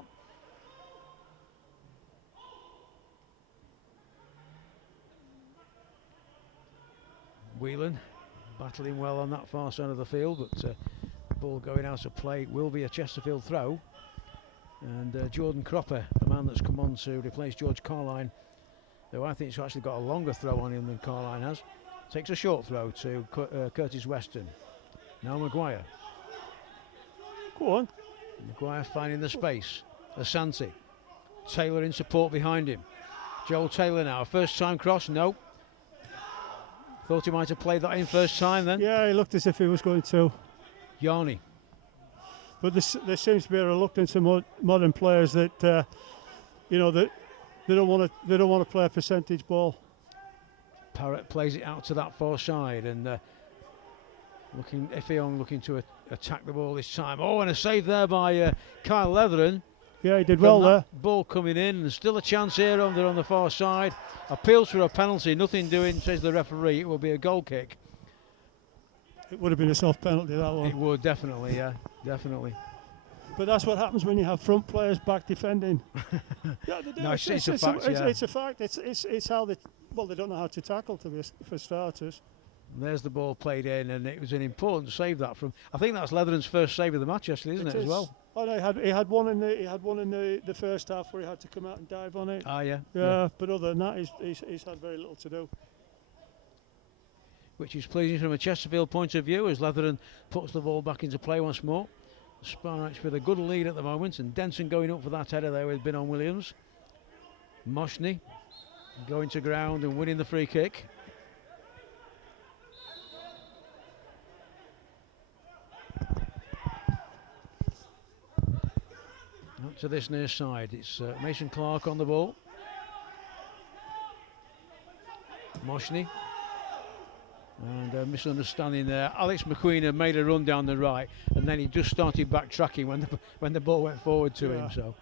Whelan battling well on that far side of the field, but ball going out of play will be a Chesterfield throw. And Jordan Cropper, the man that's come on to replace George Carline, though I think he's actually got a longer throw on him than Carline has, takes a short throw to Curtis Weston. Now Maguire. Go on. Maguire finding the space. Asante. Taylor in support behind him. Joel Taylor now. First time cross? No. Thought he might have played that in first time then. Yeah, he looked as if he was going to. Yarney. But there seems to be a reluctance in modern players that, you know, that they don't want to play a percentage ball. Parrott plays it out to that far side and Effiong looking to attack the ball this time. Oh, and a save there by Kyle Leathern. Yeah, he did well there. Ball coming in, and still a chance here on the far side. Appeals for a penalty, nothing doing, says the referee. It will be a goal kick. It would have been a soft penalty, that one. It would, definitely, yeah, definitely. But that's what happens when you have front players back defending. Yeah, they do. No, it's a fact, yeah. It's a fact. It's how they don't know how to tackle, for starters. And there's the ball played in, and it was an important save that from. I think that's Leathern's first save of the match, actually, isn't it as well? Oh no, he had one in the first half where he had to come out and dive on it. Ah, yeah. Yeah, but other than that, he's had very little to do. Which is pleasing from a Chesterfield point of view as Leathern puts the ball back into play once more. Spireites with a good lead at the moment, and Denson going up for that header there with Binon Williams. Moshney going to ground and winning the free kick. Up to this near side, it's Mason Clark on the ball. Moshney. And a misunderstanding there. Alex McQueen made a run down the right, and then he just started backtracking when the ball went forward to him. So,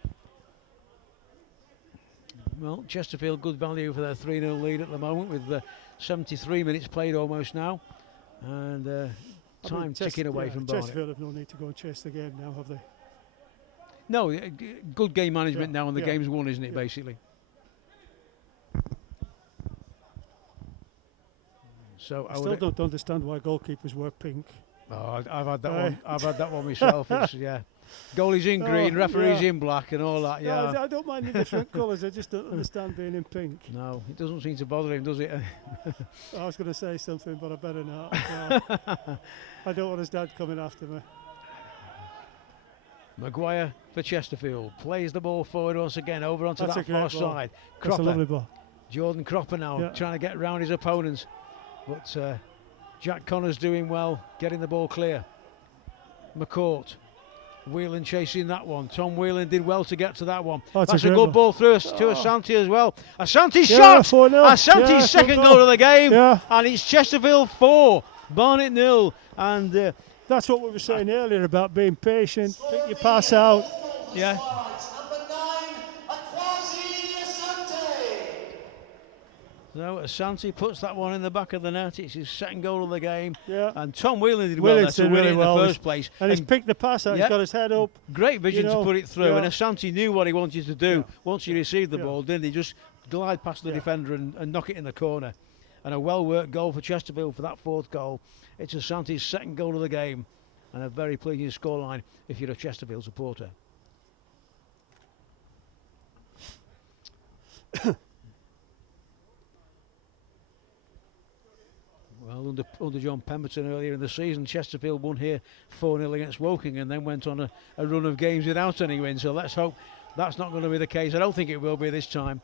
well, Chesterfield good value for their 3-0 lead at the moment with 73 minutes played almost now, and time ticking away from Barnet. Chesterfield have no need to go and chase the game now, have they? No, good game management now, and the game's won, isn't it? Basically. So I still don't understand why goalkeepers wear pink. Oh, I've had that one. I've had that one myself. It's, goalie's in green, referee's in black, and all that. Yeah. No, I don't mind the different colours. I just don't understand being in pink. No, it doesn't seem to bother him, does it? I was going to say something, but I better not. No. I don't want his dad coming after me. Maguire for Chesterfield plays the ball forward once again over onto that far side. That's a lovely ball. Jordan Cropper now trying to get round his opponents. But Jack Connors doing well, getting the ball clear. McCourt, Whelan chasing that one. Tom Whelan did well to get to that one. That's a good ball through to Asante as well. Asante's shot! Asante's second goal of the game. And it's Chesterfield 4, Barnet 0. And that's what we were saying earlier about being patient. Pick your pass out. Yeah. So Asante puts that one in the back of the net. It's his second goal of the game. Yeah. And Tom Whelan did well there to win it in the first place. And he's picked the pass out. Yeah. He's got his head up. Great vision to put it through. Yeah. And Asante knew what he wanted to do Yeah. once he received the Yeah. ball, didn't he? Just glide past the defender and knock it in the corner. And a well-worked goal for Chesterfield for that fourth goal. It's Asante's second goal of the game. And a very pleasing scoreline if you're a Chesterfield supporter. Well, under John Pemberton earlier in the season, Chesterfield won here 4-0 against Woking and then went on a run of games without any wins. So let's hope that's not going to be the case. I don't think it will be this time.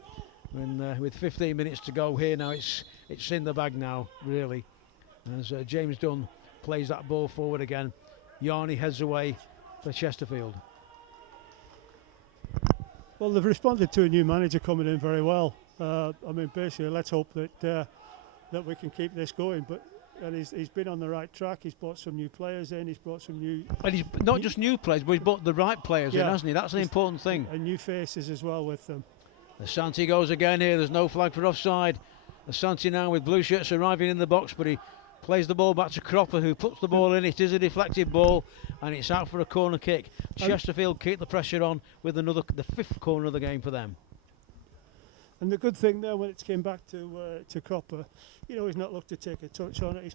And with 15 minutes to go here now, it's in the bag now, really. As James Dunn plays that ball forward again, Yarney heads away for Chesterfield. Well, they've responded to a new manager coming in very well. I mean, basically, let's hope that we can keep this going. And he's been on the right track. He's brought some new players in. He's brought some new. And he's not just new players, but he's brought the right players in, hasn't he? That's an important thing. And new faces as well with them. Asante goes again here. There's no flag for offside. Asante now with blue shirts arriving in the box, but he plays the ball back to Cropper, who puts the ball in. It is a deflected ball, and it's out for a corner kick. Chesterfield keep the pressure on with the fifth corner of the game for them. And the good thing there, when it came back to Cropper, he's not looked to take a touch on it.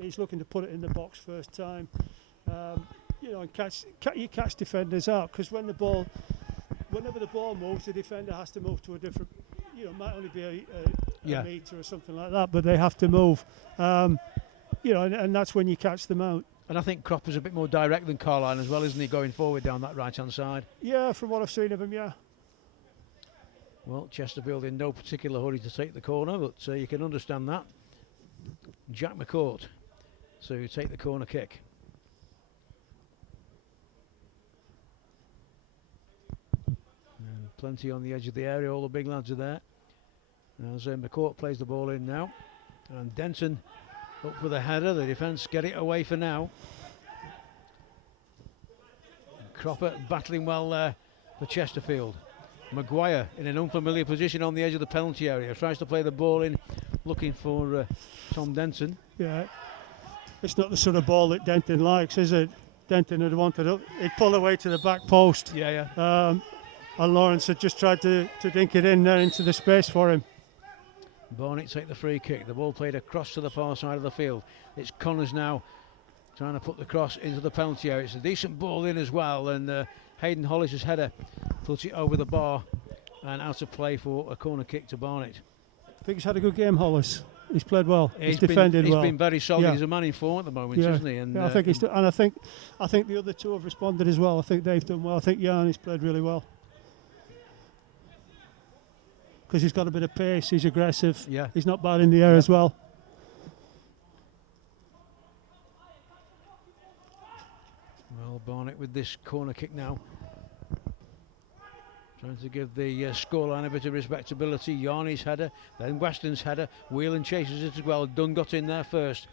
He's looking to put it in the box first time. And you catch defenders out, because whenever the ball moves, the defender has to move to a different. It might only be a metre or something like that, but they have to move. And that's when you catch them out. And I think Cropper's a bit more direct than Carline as well, isn't he, going forward down that right-hand side? Yeah, from what I've seen of him, yeah. Well, Chesterfield in no particular hurry to take the corner, but you can understand that. Jack McCourt to take the corner kick. And plenty on the edge of the area, all the big lads are there. As McCourt plays the ball in now. And Denton up with a header, the defence get it away for now. And Cropper battling well there for Chesterfield. Maguire in an unfamiliar position on the edge of the penalty area, tries to play the ball in, looking for Tom Denton. Yeah, it's not the sort of ball that Denton likes, is it? Denton had wanted it, he'd pull away to the back post. Yeah. And Lawrence had just tried to dink it in there into the space for him. Barnet take the free kick, the ball played across to the far side of the field. It's Connors now trying to put the cross into the penalty area. It's a decent ball in as well, and Hayden Hollis' header puts it over the bar and out of play for a corner kick to Barnet. I think he's had a good game, Hollis. He's played well. He's defended well. He's been very solid. Yeah. He's a man in form at the moment, isn't he? And I think I think the other two have responded as well. I think they've done well. I think Yarney's played really well. Because he's got a bit of pace, he's aggressive. Yeah. He's not bad in the air as well. Well, Barnet with this corner kick now. Trying to give the scoreline a bit of respectability. Yarney's header, then Weston's header. Whelan chases it as well. Dunn got in there first.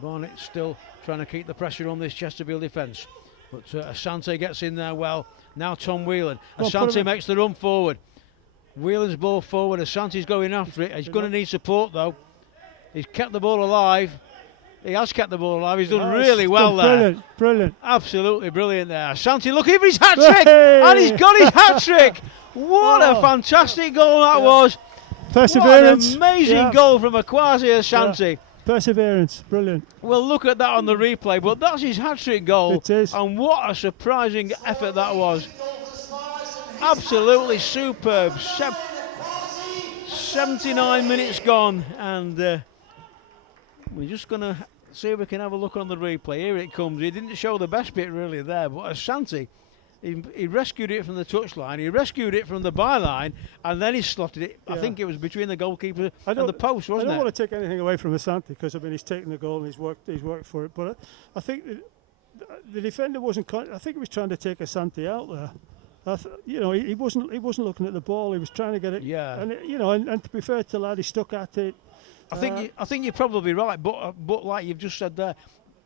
Barnet still trying to keep the pressure on this Chesterfield defence. But Asante gets in there well. Now Tom Whelan. Asante makes the run forward. Whelan's ball forward. Asante's going after it. He's going to need support though. He's kept the ball alive. He has kept the ball alive. He's done really well there. Brilliant. Absolutely brilliant there. Asante looking for his hat-trick. And he's got his hat-trick. What a fantastic goal that was. Perseverance. What an amazing goal from Akwasi Asante. Yeah. Perseverance. Brilliant. We'll look at that on the replay, but that's his hat-trick goal. It is. And what a surprising effort that was. Absolutely superb. 79 minutes gone, and we're just going to see if we can have a look on the replay. Here it comes. He didn't show the best bit really there, but Asante, he rescued it from the touchline, he rescued it from the byline, and then he slotted it. Yeah. I think it was between the goalkeeper and the post, wasn't it? I don't want to take anything away from Asante, because I mean he's taken the goal and he's worked for it. But I think the defender wasn't. I think he was trying to take Asante out there. He wasn't looking at the ball. He was trying to get it. Yeah. And and to be fair to the lad, he stuck at it. I think you're probably right, but like you've just said there,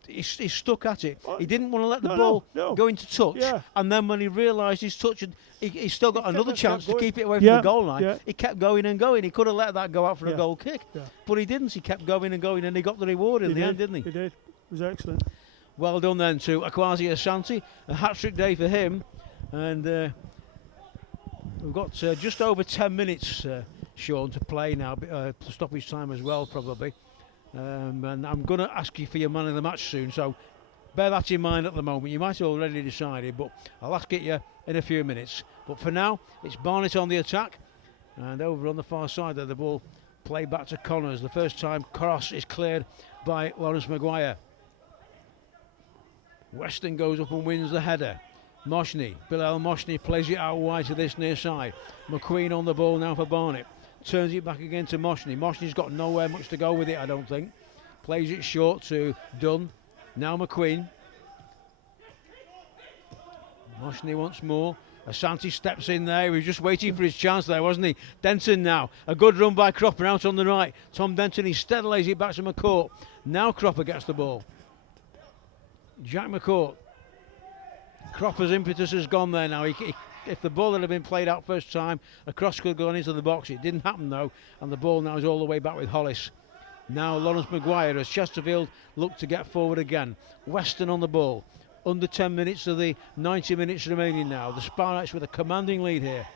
he's stuck at it. Oh, He didn't want to let the no, ball no. go into touch, Yeah. and then when he realised his touch, he's still got another kept chance to going. keep it away from Yeah, the goal line. yeah. He kept going and going. He could have let that go out for a Yeah, goal kick, yeah. but he didn't. He kept going and going, and he got the reward in the end, didn't he? He did. It was excellent. Well done then to Akwasi Asante. A hat-trick day for him, and we've got just over 10 minutes, Sean, to play now, to stoppage time as well, probably. And I'm going to ask you for your man of the match soon, so bear that in mind at the moment. You might have already decided, but I'll ask it you in a few minutes. But for now, it's Barnet on the attack, and over on the far side there, the ball played back to Connors. The first time cross is cleared by Lawrence Maguire. Weston goes up and wins the header. Moshney, Bilal Moshney plays it out wide to this near side. McQueen on the ball now for Barnet. Turns it back again to Moshney. Moshney's got nowhere much to go with it, I don't think. Plays it short to Dunn. Now McQueen. Moshney once more. Asante steps in there. He was just waiting for his chance there, wasn't he? Denton now. A good run by Cropper out on the right. Tom Denton instead lays it back to McCourt. Now Cropper gets the ball. Jack McCourt. Cropper's impetus has gone there now. If the ball had been played out first time, a cross could have gone into the box. It didn't happen though, and the ball now is all the way back with Hollis. Now Lawrence Maguire as Chesterfield look to get forward again. Weston on the ball. Under 10 minutes of the 90 minutes remaining now. The Spireites with a commanding lead here.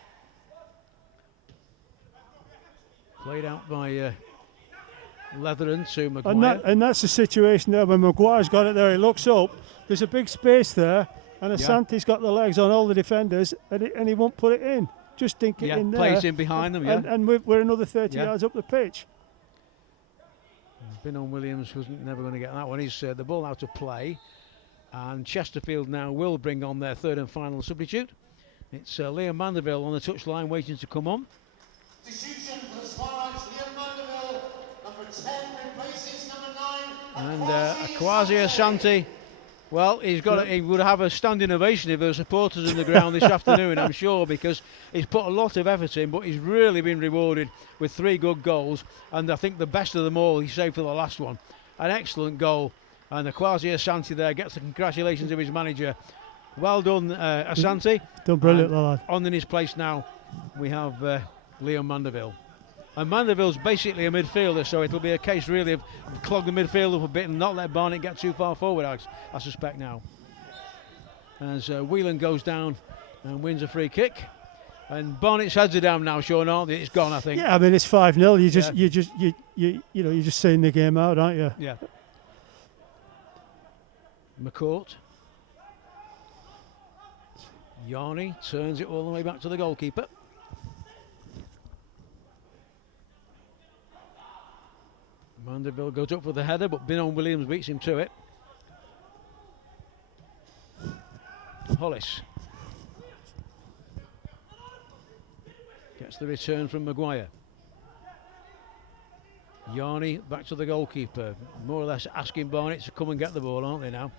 Played out by Leathern to Maguire. And that's the situation there when Maguire's got it there. He looks up. There's a big space there, and Asante's got the legs on all the defenders, and he won't put it in. Just dink it in there. Plays in behind them, yeah. And we're another 30 yards up the pitch. Binon Williams was never going to get that one. He's the ball out of play, and Chesterfield now will bring on their third and final substitute. It's Liam Mandeville on the touchline waiting to come on. Decision for the Spireites, Liam Mandeville, number 10 replaces number 9. And Akwasi Asante, well, he would have a standing ovation if there were supporters in the ground this afternoon, I'm sure, because he's put a lot of effort in, but he's really been rewarded with 3 good goals, and I think the best of them all he saved for the last one. An excellent goal, and Akwasi Asante there gets the congratulations of his manager. Well done, Asante. Done brilliant, lad. On in his place now, we have Liam Mandeville. And Mandeville's basically a midfielder, so it'll be a case really of clog the midfield up a bit and not let Barnet get too far forward, I suspect now. As Whelan goes down and wins a free kick. And Barnet's heads are down now, Sean, aren't they? It's gone, I think. Yeah, I mean it's 5-0. You're just seeing the game out, aren't you? Yeah. McCourt. Yarney turns it all the way back to the goalkeeper. Mandeville goes up for the header, but Binon Williams beats him to it. Hollis gets the return from Maguire. Yarney back to the goalkeeper, more or less asking Barnet to come and get the ball, aren't they now?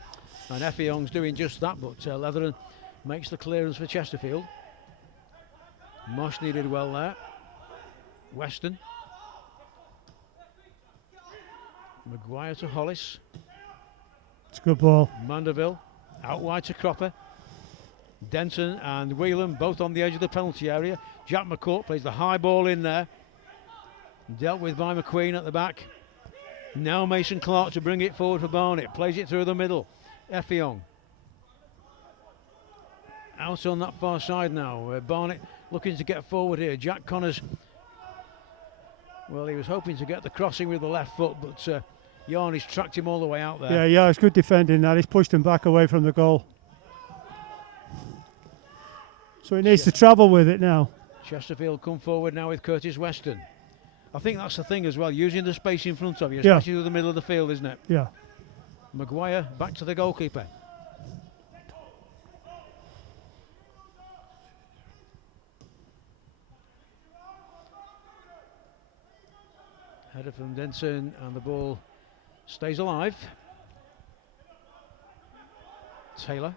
And Effiong's doing just that, but Leathern makes the clearance for Chesterfield. Moshney did well there. Weston. Maguire to Hollis. It's a good ball. Mandeville out wide to Cropper. Denton and Whelan both on the edge of the penalty area. Jack McCourt plays the high ball in there. Dealt with by McQueen at the back. Now Mason Clark to bring it forward for Barnet. Plays it through the middle. Effiong. Out on that far side now. Barnet looking to get forward here. Jack Connors. Well, he was hoping to get the crossing with the left foot, but Yarney's tracked him all the way out there. Yeah, it's good defending that. He's pushed him back away from the goal. So he needs to travel with it now. Chesterfield come forward now with Curtis Weston. I think that's the thing as well, using the space in front of you, especially through the middle of the field, isn't it? Yeah. Maguire back to the goalkeeper. Header from Denson and the ball stays alive. Taylor.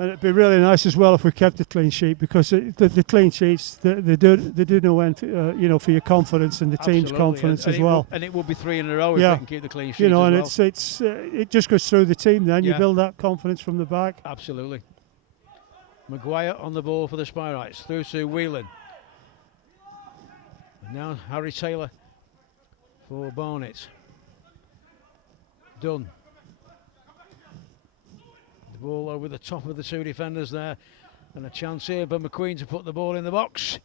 And it'd be really nice as well if we kept a clean sheet, because the clean sheets they do no end, for your confidence and the team's confidence as well. And it will be 3 in a row if we can keep the clean sheet. And well. it just goes through the team. Then you build that confidence from the back. Absolutely. Maguire on the ball for the Spireites, through to Whelan. And now Harry Taylor for Barnet. Dunn. The ball over the top of the 2 defenders there, and a chance here for McQueen to put the ball in the box.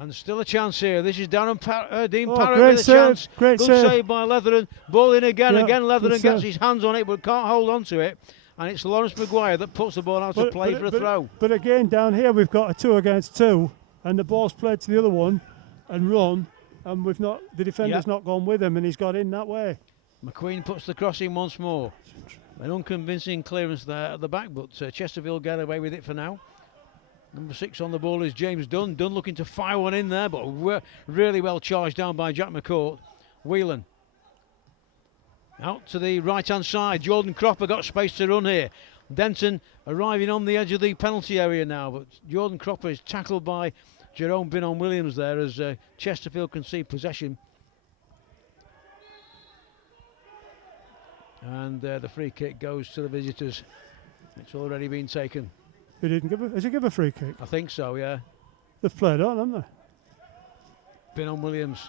And still a chance here. This is Dean Parrott with a chance. Great Good save by Leathern. Ball in again. Again Leathern gets his hands on it but can't hold on to it. And it's Lawrence Maguire that puts the ball out to play for a throw. But again, down here we've got a 2 against 2, and the ball's played to the other one and run, and the defender's not gone with him, and he's got in that way. McQueen puts the cross in once more. An unconvincing clearance there at the back, but Chesterfield get away with it for now. Number 6 on the ball is James Dunn. Dunn looking to fire one in there, but really well charged down by Jack McCourt. Whelan. Out to the right-hand side. Jordan Cropper got space to run here. Denton arriving on the edge of the penalty area now, but Jordan Cropper is tackled by Jerome Binnon-Williams there as Chesterfield concede possession. And the free kick goes to the visitors. It's already been taken. Has he give a free kick? I think so, yeah. They've played on, haven't they? Binnon-Williams.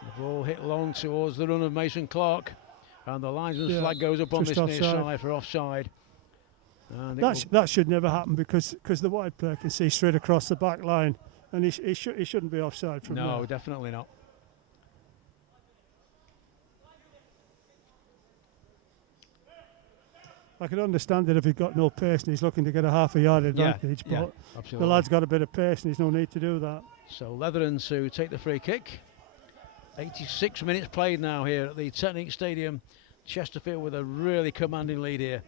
The ball hit long towards the run of Mason Clark, and the linesman's flag goes up on this near side for offside. And that should never happen, because the wide player can see straight across the back line, and he shouldn't be offside from there. No, definitely not. I could understand it if he'd got no pace and he's looking to get a half a yard advantage, but the lad's got a bit of pace and there's no need to do that. So Leatherden to take the free kick. 86 minutes played now here at the Technique Stadium. Chesterfield with a really commanding lead here.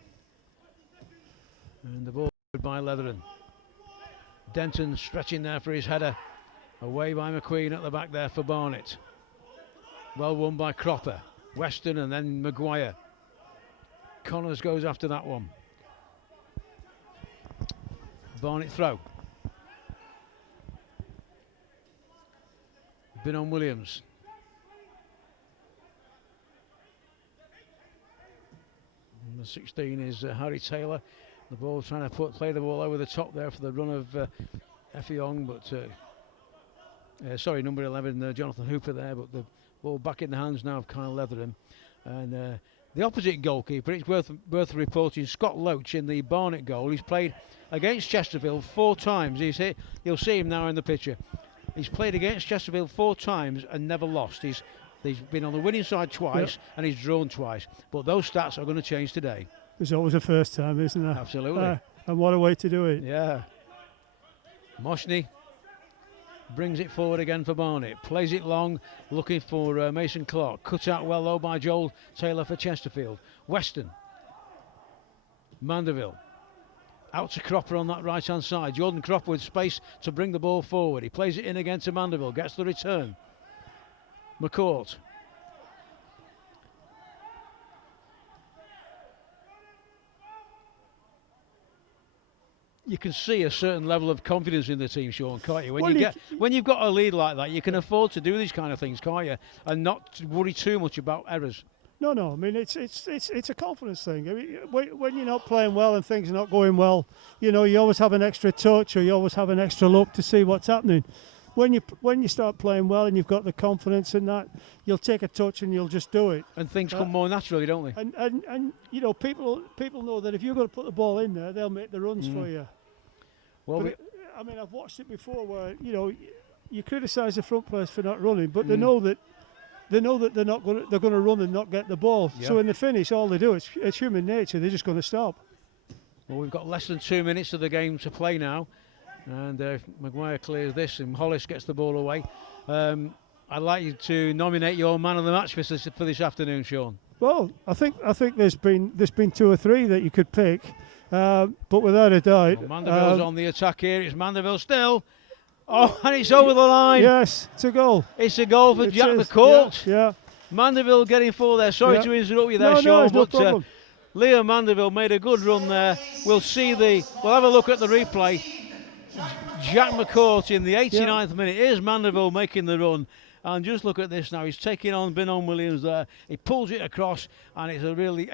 And the ball by Leatherden. Denton stretching there for his header. Away by McQueen at the back there for Barnet. Well won by Cropper. Weston and then Maguire. Connors goes after that one. Barnet throw. Binnon-Williams. Number 16 is Harry Taylor. The ball trying to play the ball over the top there for the run of Effiong, but number 11 Jonathan Hooper there, but the ball back in the hands now of Kyle Leatherden. And the opposite goalkeeper, it's worth reporting, Scott Loach in the Barnet goal. He's played against Chesterfield 4 times. You'll see him now in the picture. He's played against Chesterfield 4 times and never lost. He's been on the winning side twice and he's drawn twice. But those stats are going to change today. There's always a first time, isn't there? Absolutely. And what a way to do it. Yeah. Moshney brings it forward again for Barnet. Plays it long, looking for Mason Clark. Cut out well though by Joel Taylor for Chesterfield. Weston. Mandeville. Out to Cropper on that right-hand side. Jordan Cropper with space to bring the ball forward. He plays it in again to Mandeville. Gets the return. McCourt. You can see a certain level of confidence in the team, Sean, can't you? When you've got a lead like that, you can afford to do these kind of things, can't you? And not worry too much about errors. No. I mean, it's a confidence thing. I mean, when you're not playing well and things are not going well, you always have an extra touch or you always have an extra look to see what's happening. When you start playing well and you've got the confidence in that, you'll take a touch and you'll just do it. And things come more naturally, don't they? And people know that if you're going to put the ball in there, they'll make the runs for you. Well, I mean, I've watched it before where you criticise the front players for not running, but they know that they're going to run and not get the ball. Yeah. So in the finish, all they do it's human nature. They're just going to stop. Well, we've got less than 2 minutes of the game to play now, and Maguire clears this, and Hollis gets the ball away. I'd like you to nominate your man of the match for this afternoon, Sean. Well, I think there's been 2 or 3 that you could pick. But without a doubt, Mandeville's on the attack here. It's Mandeville still. Oh, and it's over the line. Yes, it's a goal. It's a goal for Jack McCourt. Yeah. Mandeville getting forward there. Sorry to interrupt you there, Sean. No, but Liam Mandeville made a good run there. We'll have a look at the replay. Jack McCourt in the 89th minute. Here's Mandeville making the run. And just look at this now. He's taking on Binon Williams there. He pulls it across, and it's a really.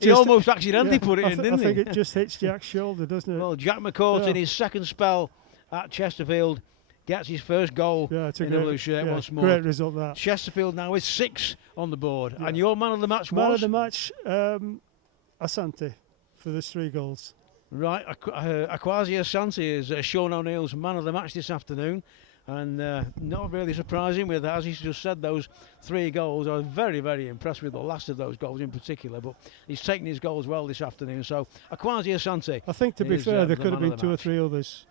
He almost accidentally put it in, didn't he? I think it just hits Jack's shoulder, doesn't it? Well, Jack McCourt in his second spell at Chesterfield gets his first goal in the blue shirt once more. Great result that. Chesterfield now with 6 on the board. And your man of the match was? Man of the match, Asante, for those 3 goals. Right, Akwasi Asante is Sean O'Neill's man of the match this afternoon. And not really surprising with, as he's just said, those 3 goals. I was very, very impressed with the last of those goals in particular, but he's taken his goals well this afternoon. So Akwasi Asante. I think, to be fair, there could have been 2 or 3 others.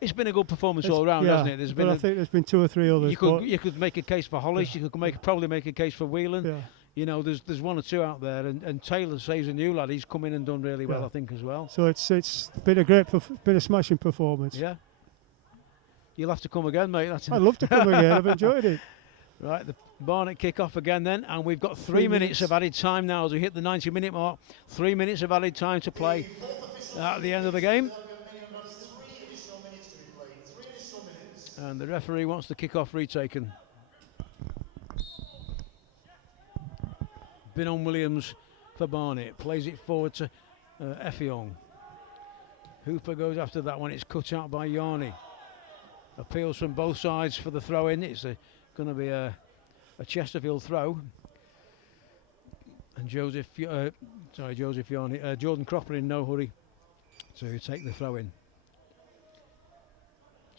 It's been a good performance all round, hasn't it? I think there's been 2 or 3 others. You could make a case for Hollis. You could probably make a case for Whelan. Yeah. You know, there's 1 or 2 out there, and Taylor says a new lad. He's come in and done really well, I think, as well. So it's been a smashing performance. Yeah. You'll have to come again, mate. I'd love to come again. I've enjoyed it. Right, the Barnet kick off again then, and we've got 3 minutes of added time now as we hit the 90-minute mark. 3 minutes of added time to play at the end of the game. And the referee wants the kick-off retaken. Binon Williams for Barnet. Plays it forward to Effiong. Hooper goes after that one. It's cut out by Yarney. Appeals from both sides for the throw-in. It's going to be a Chesterfield throw. And Jordan Cropper in no hurry to take the throw-in.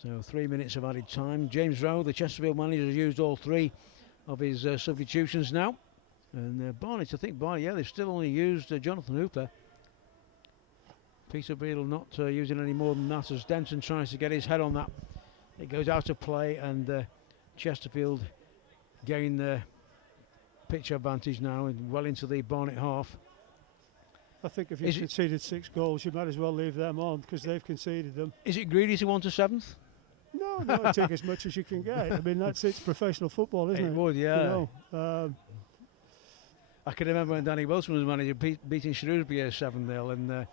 So 3 minutes of added time. James Rowe, the Chesterfield manager, has used all 3 of his substitutions now. And Barnet, they've still only used Jonathan Hooper. Peter Beadle not using any more than that as Denton tries to get his head on that. It goes out of play, and Chesterfield gain the pitch advantage now and well into the Barnet half. I think if you've conceded 6 goals, you might as well leave them on because they've conceded them. Is it greedy to want a 7th? No, take as much as you can get. I mean, it's professional football, isn't it? It would, yeah. You know, I can remember when Danny Wilson was manager beating Shrewsbury 7-0, and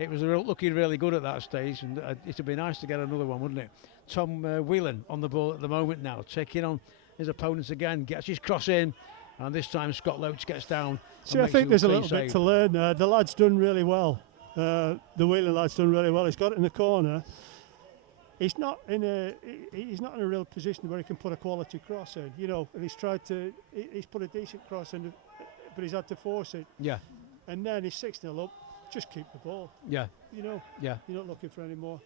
it was looking really good at that stage, and it would be nice to get another one, wouldn't it? Tom Whelan on the ball at the moment now, taking on his opponents again, gets his cross in, and this time Scott Loach gets down. See, I think there's a little bit to learn. The lad's done really well. The Whelan lad's done really well. He's got it in the corner. He's not in a real position where he can put a quality cross in, you know. And he's put a decent cross in, but he's had to force it. Yeah. And then he's 6-0 up. Just keep the ball. Yeah. You know. Yeah. You're not looking for any more.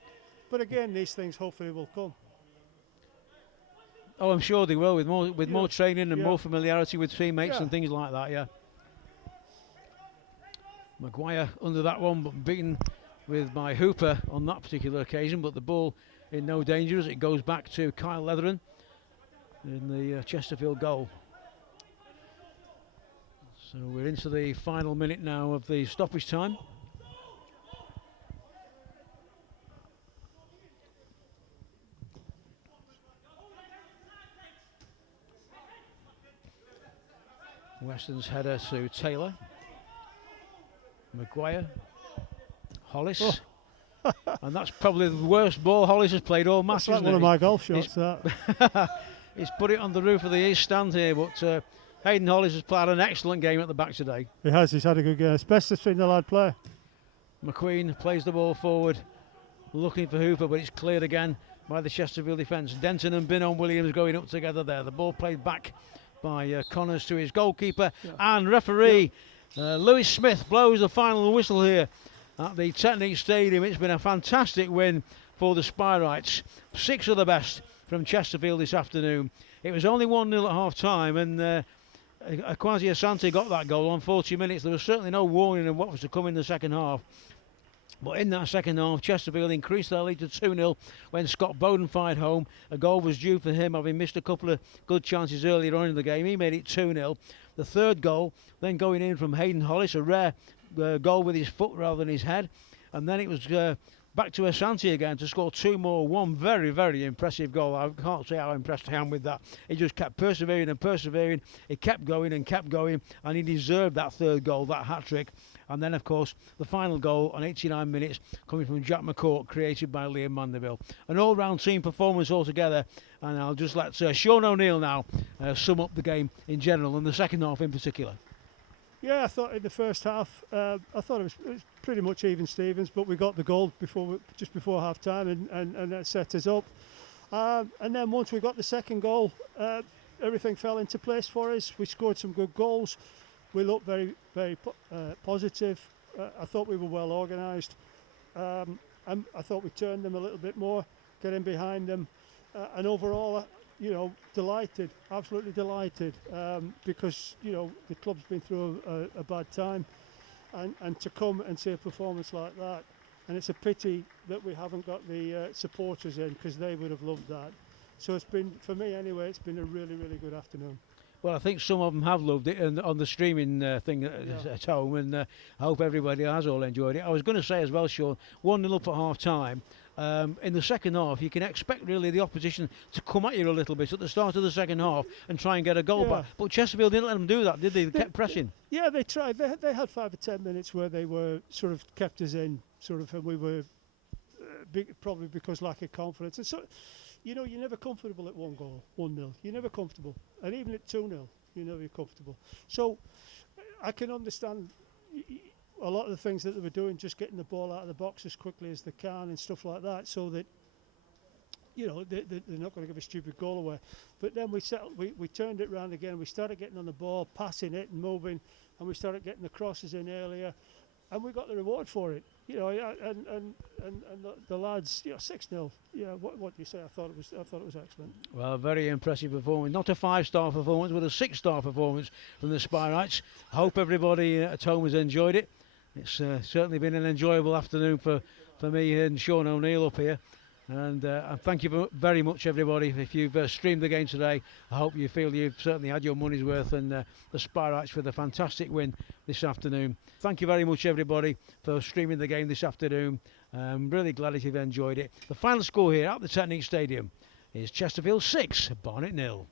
But again, these things hopefully will come. Oh, I'm sure they will with more training and more familiarity with teammates and things like that. Yeah. Maguire under that one, but beaten by Hooper on that particular occasion. But the ball in no danger as it goes back to Kyle Leatheran in the Chesterfield goal. So we're into the final minute now of the stoppage time. Weston's header to Taylor. Maguire. Hollis. Oh. And that's probably the worst ball Hollis has played all match. That's like one of my golf shots, that. He's put it on the roof of the east stand here, but Hayden Hollis has played an excellent game at the back today. He has, he's had a good game. It's best to see the lad play. McQueen plays the ball forward, looking for Hooper, but it's cleared again by the Chesterfield defence. Denton and Binon Williams going up together there. The ball played back by Connors to his goalkeeper, and referee Lewis Smith blows the final whistle here at the Technique Stadium. It's been a fantastic win for the Spireites. 6 of the best from Chesterfield this afternoon. It was only 1-0 at half time, and Akwasi Asante got that goal on 40 minutes. There was certainly no warning of what was to come in the second half. But in that second half, Chesterfield increased their lead to 2-0 when Scott Bowden fired home. A goal was due for him, having missed a couple of good chances earlier on in the game. He made it 2-0. The third goal then going in from Hayden Hollis, a rare goal with his foot rather than his head. And then it was back to Asante again to score 2 more. One very, very impressive goal. I can't say how impressed I am with that. He just kept persevering and persevering. He kept going and kept going, and he deserved that third goal, that hat-trick. And then, of course, the final goal on 89 minutes coming from Jack McCourt, created by Liam Mandeville. An all-round team performance altogether, and I'll just let Sean O'Neill now sum up the game in general and the second half in particular. Yeah, I thought in the first half, I thought it was pretty much even Stevens, but we got the goal just before half time, and that set us up. And then once we got the second goal, everything fell into place for us. We scored some good goals. We looked very, very positive. I thought we were well organised. And I thought we turned them a little bit more, getting behind them. And overall, delighted, absolutely delighted, because, the club's been through a bad time. And to come and see a performance like that. And it's a pity that we haven't got the supporters in, because they would have loved that. So it's been, for me anyway, it's been a really, really good afternoon. Well, I think some of them have loved it on the streaming thing at home, and I hope everybody has all enjoyed it. I was going to say as well, Sean, 1-0 up at half time. In the second half, you can expect really the opposition to come at you a little bit at the start of the second half and try and get a goal back. But Chesterfield didn't let them do that, did they? They kept pressing. Yeah, they tried. They had 5 or 10 minutes where they were sort of kept us in, and we were probably because lack of confidence. And so, you're never comfortable at 1-0. You're never comfortable. And even at 2-0, you're never comfortable. So I can understand a lot of the things that they were doing, just getting the ball out of the box as quickly as they can and stuff like that, so that, they're not going to give a stupid goal away. But then we turned it round again. We started getting on the ball, passing it and moving, and we started getting the crosses in earlier. And we got the reward for it, and the lads, 6-0. Yeah, what do you say? I thought it was excellent. Well, a very impressive performance. Not a 5-star performance, but a 6-star performance from the Spireites. Hope everybody at home has enjoyed it. It's certainly been an enjoyable afternoon for me and Sean O'Neill up here. And thank you very much, everybody. If you've streamed the game today, I hope you feel you've certainly had your money's worth, and the Spireites with a fantastic win this afternoon. Thank you very much, everybody, for streaming the game this afternoon. I'm really glad that you've enjoyed it. The final score here at the Technique Stadium is Chesterfield 6, Barnet 0.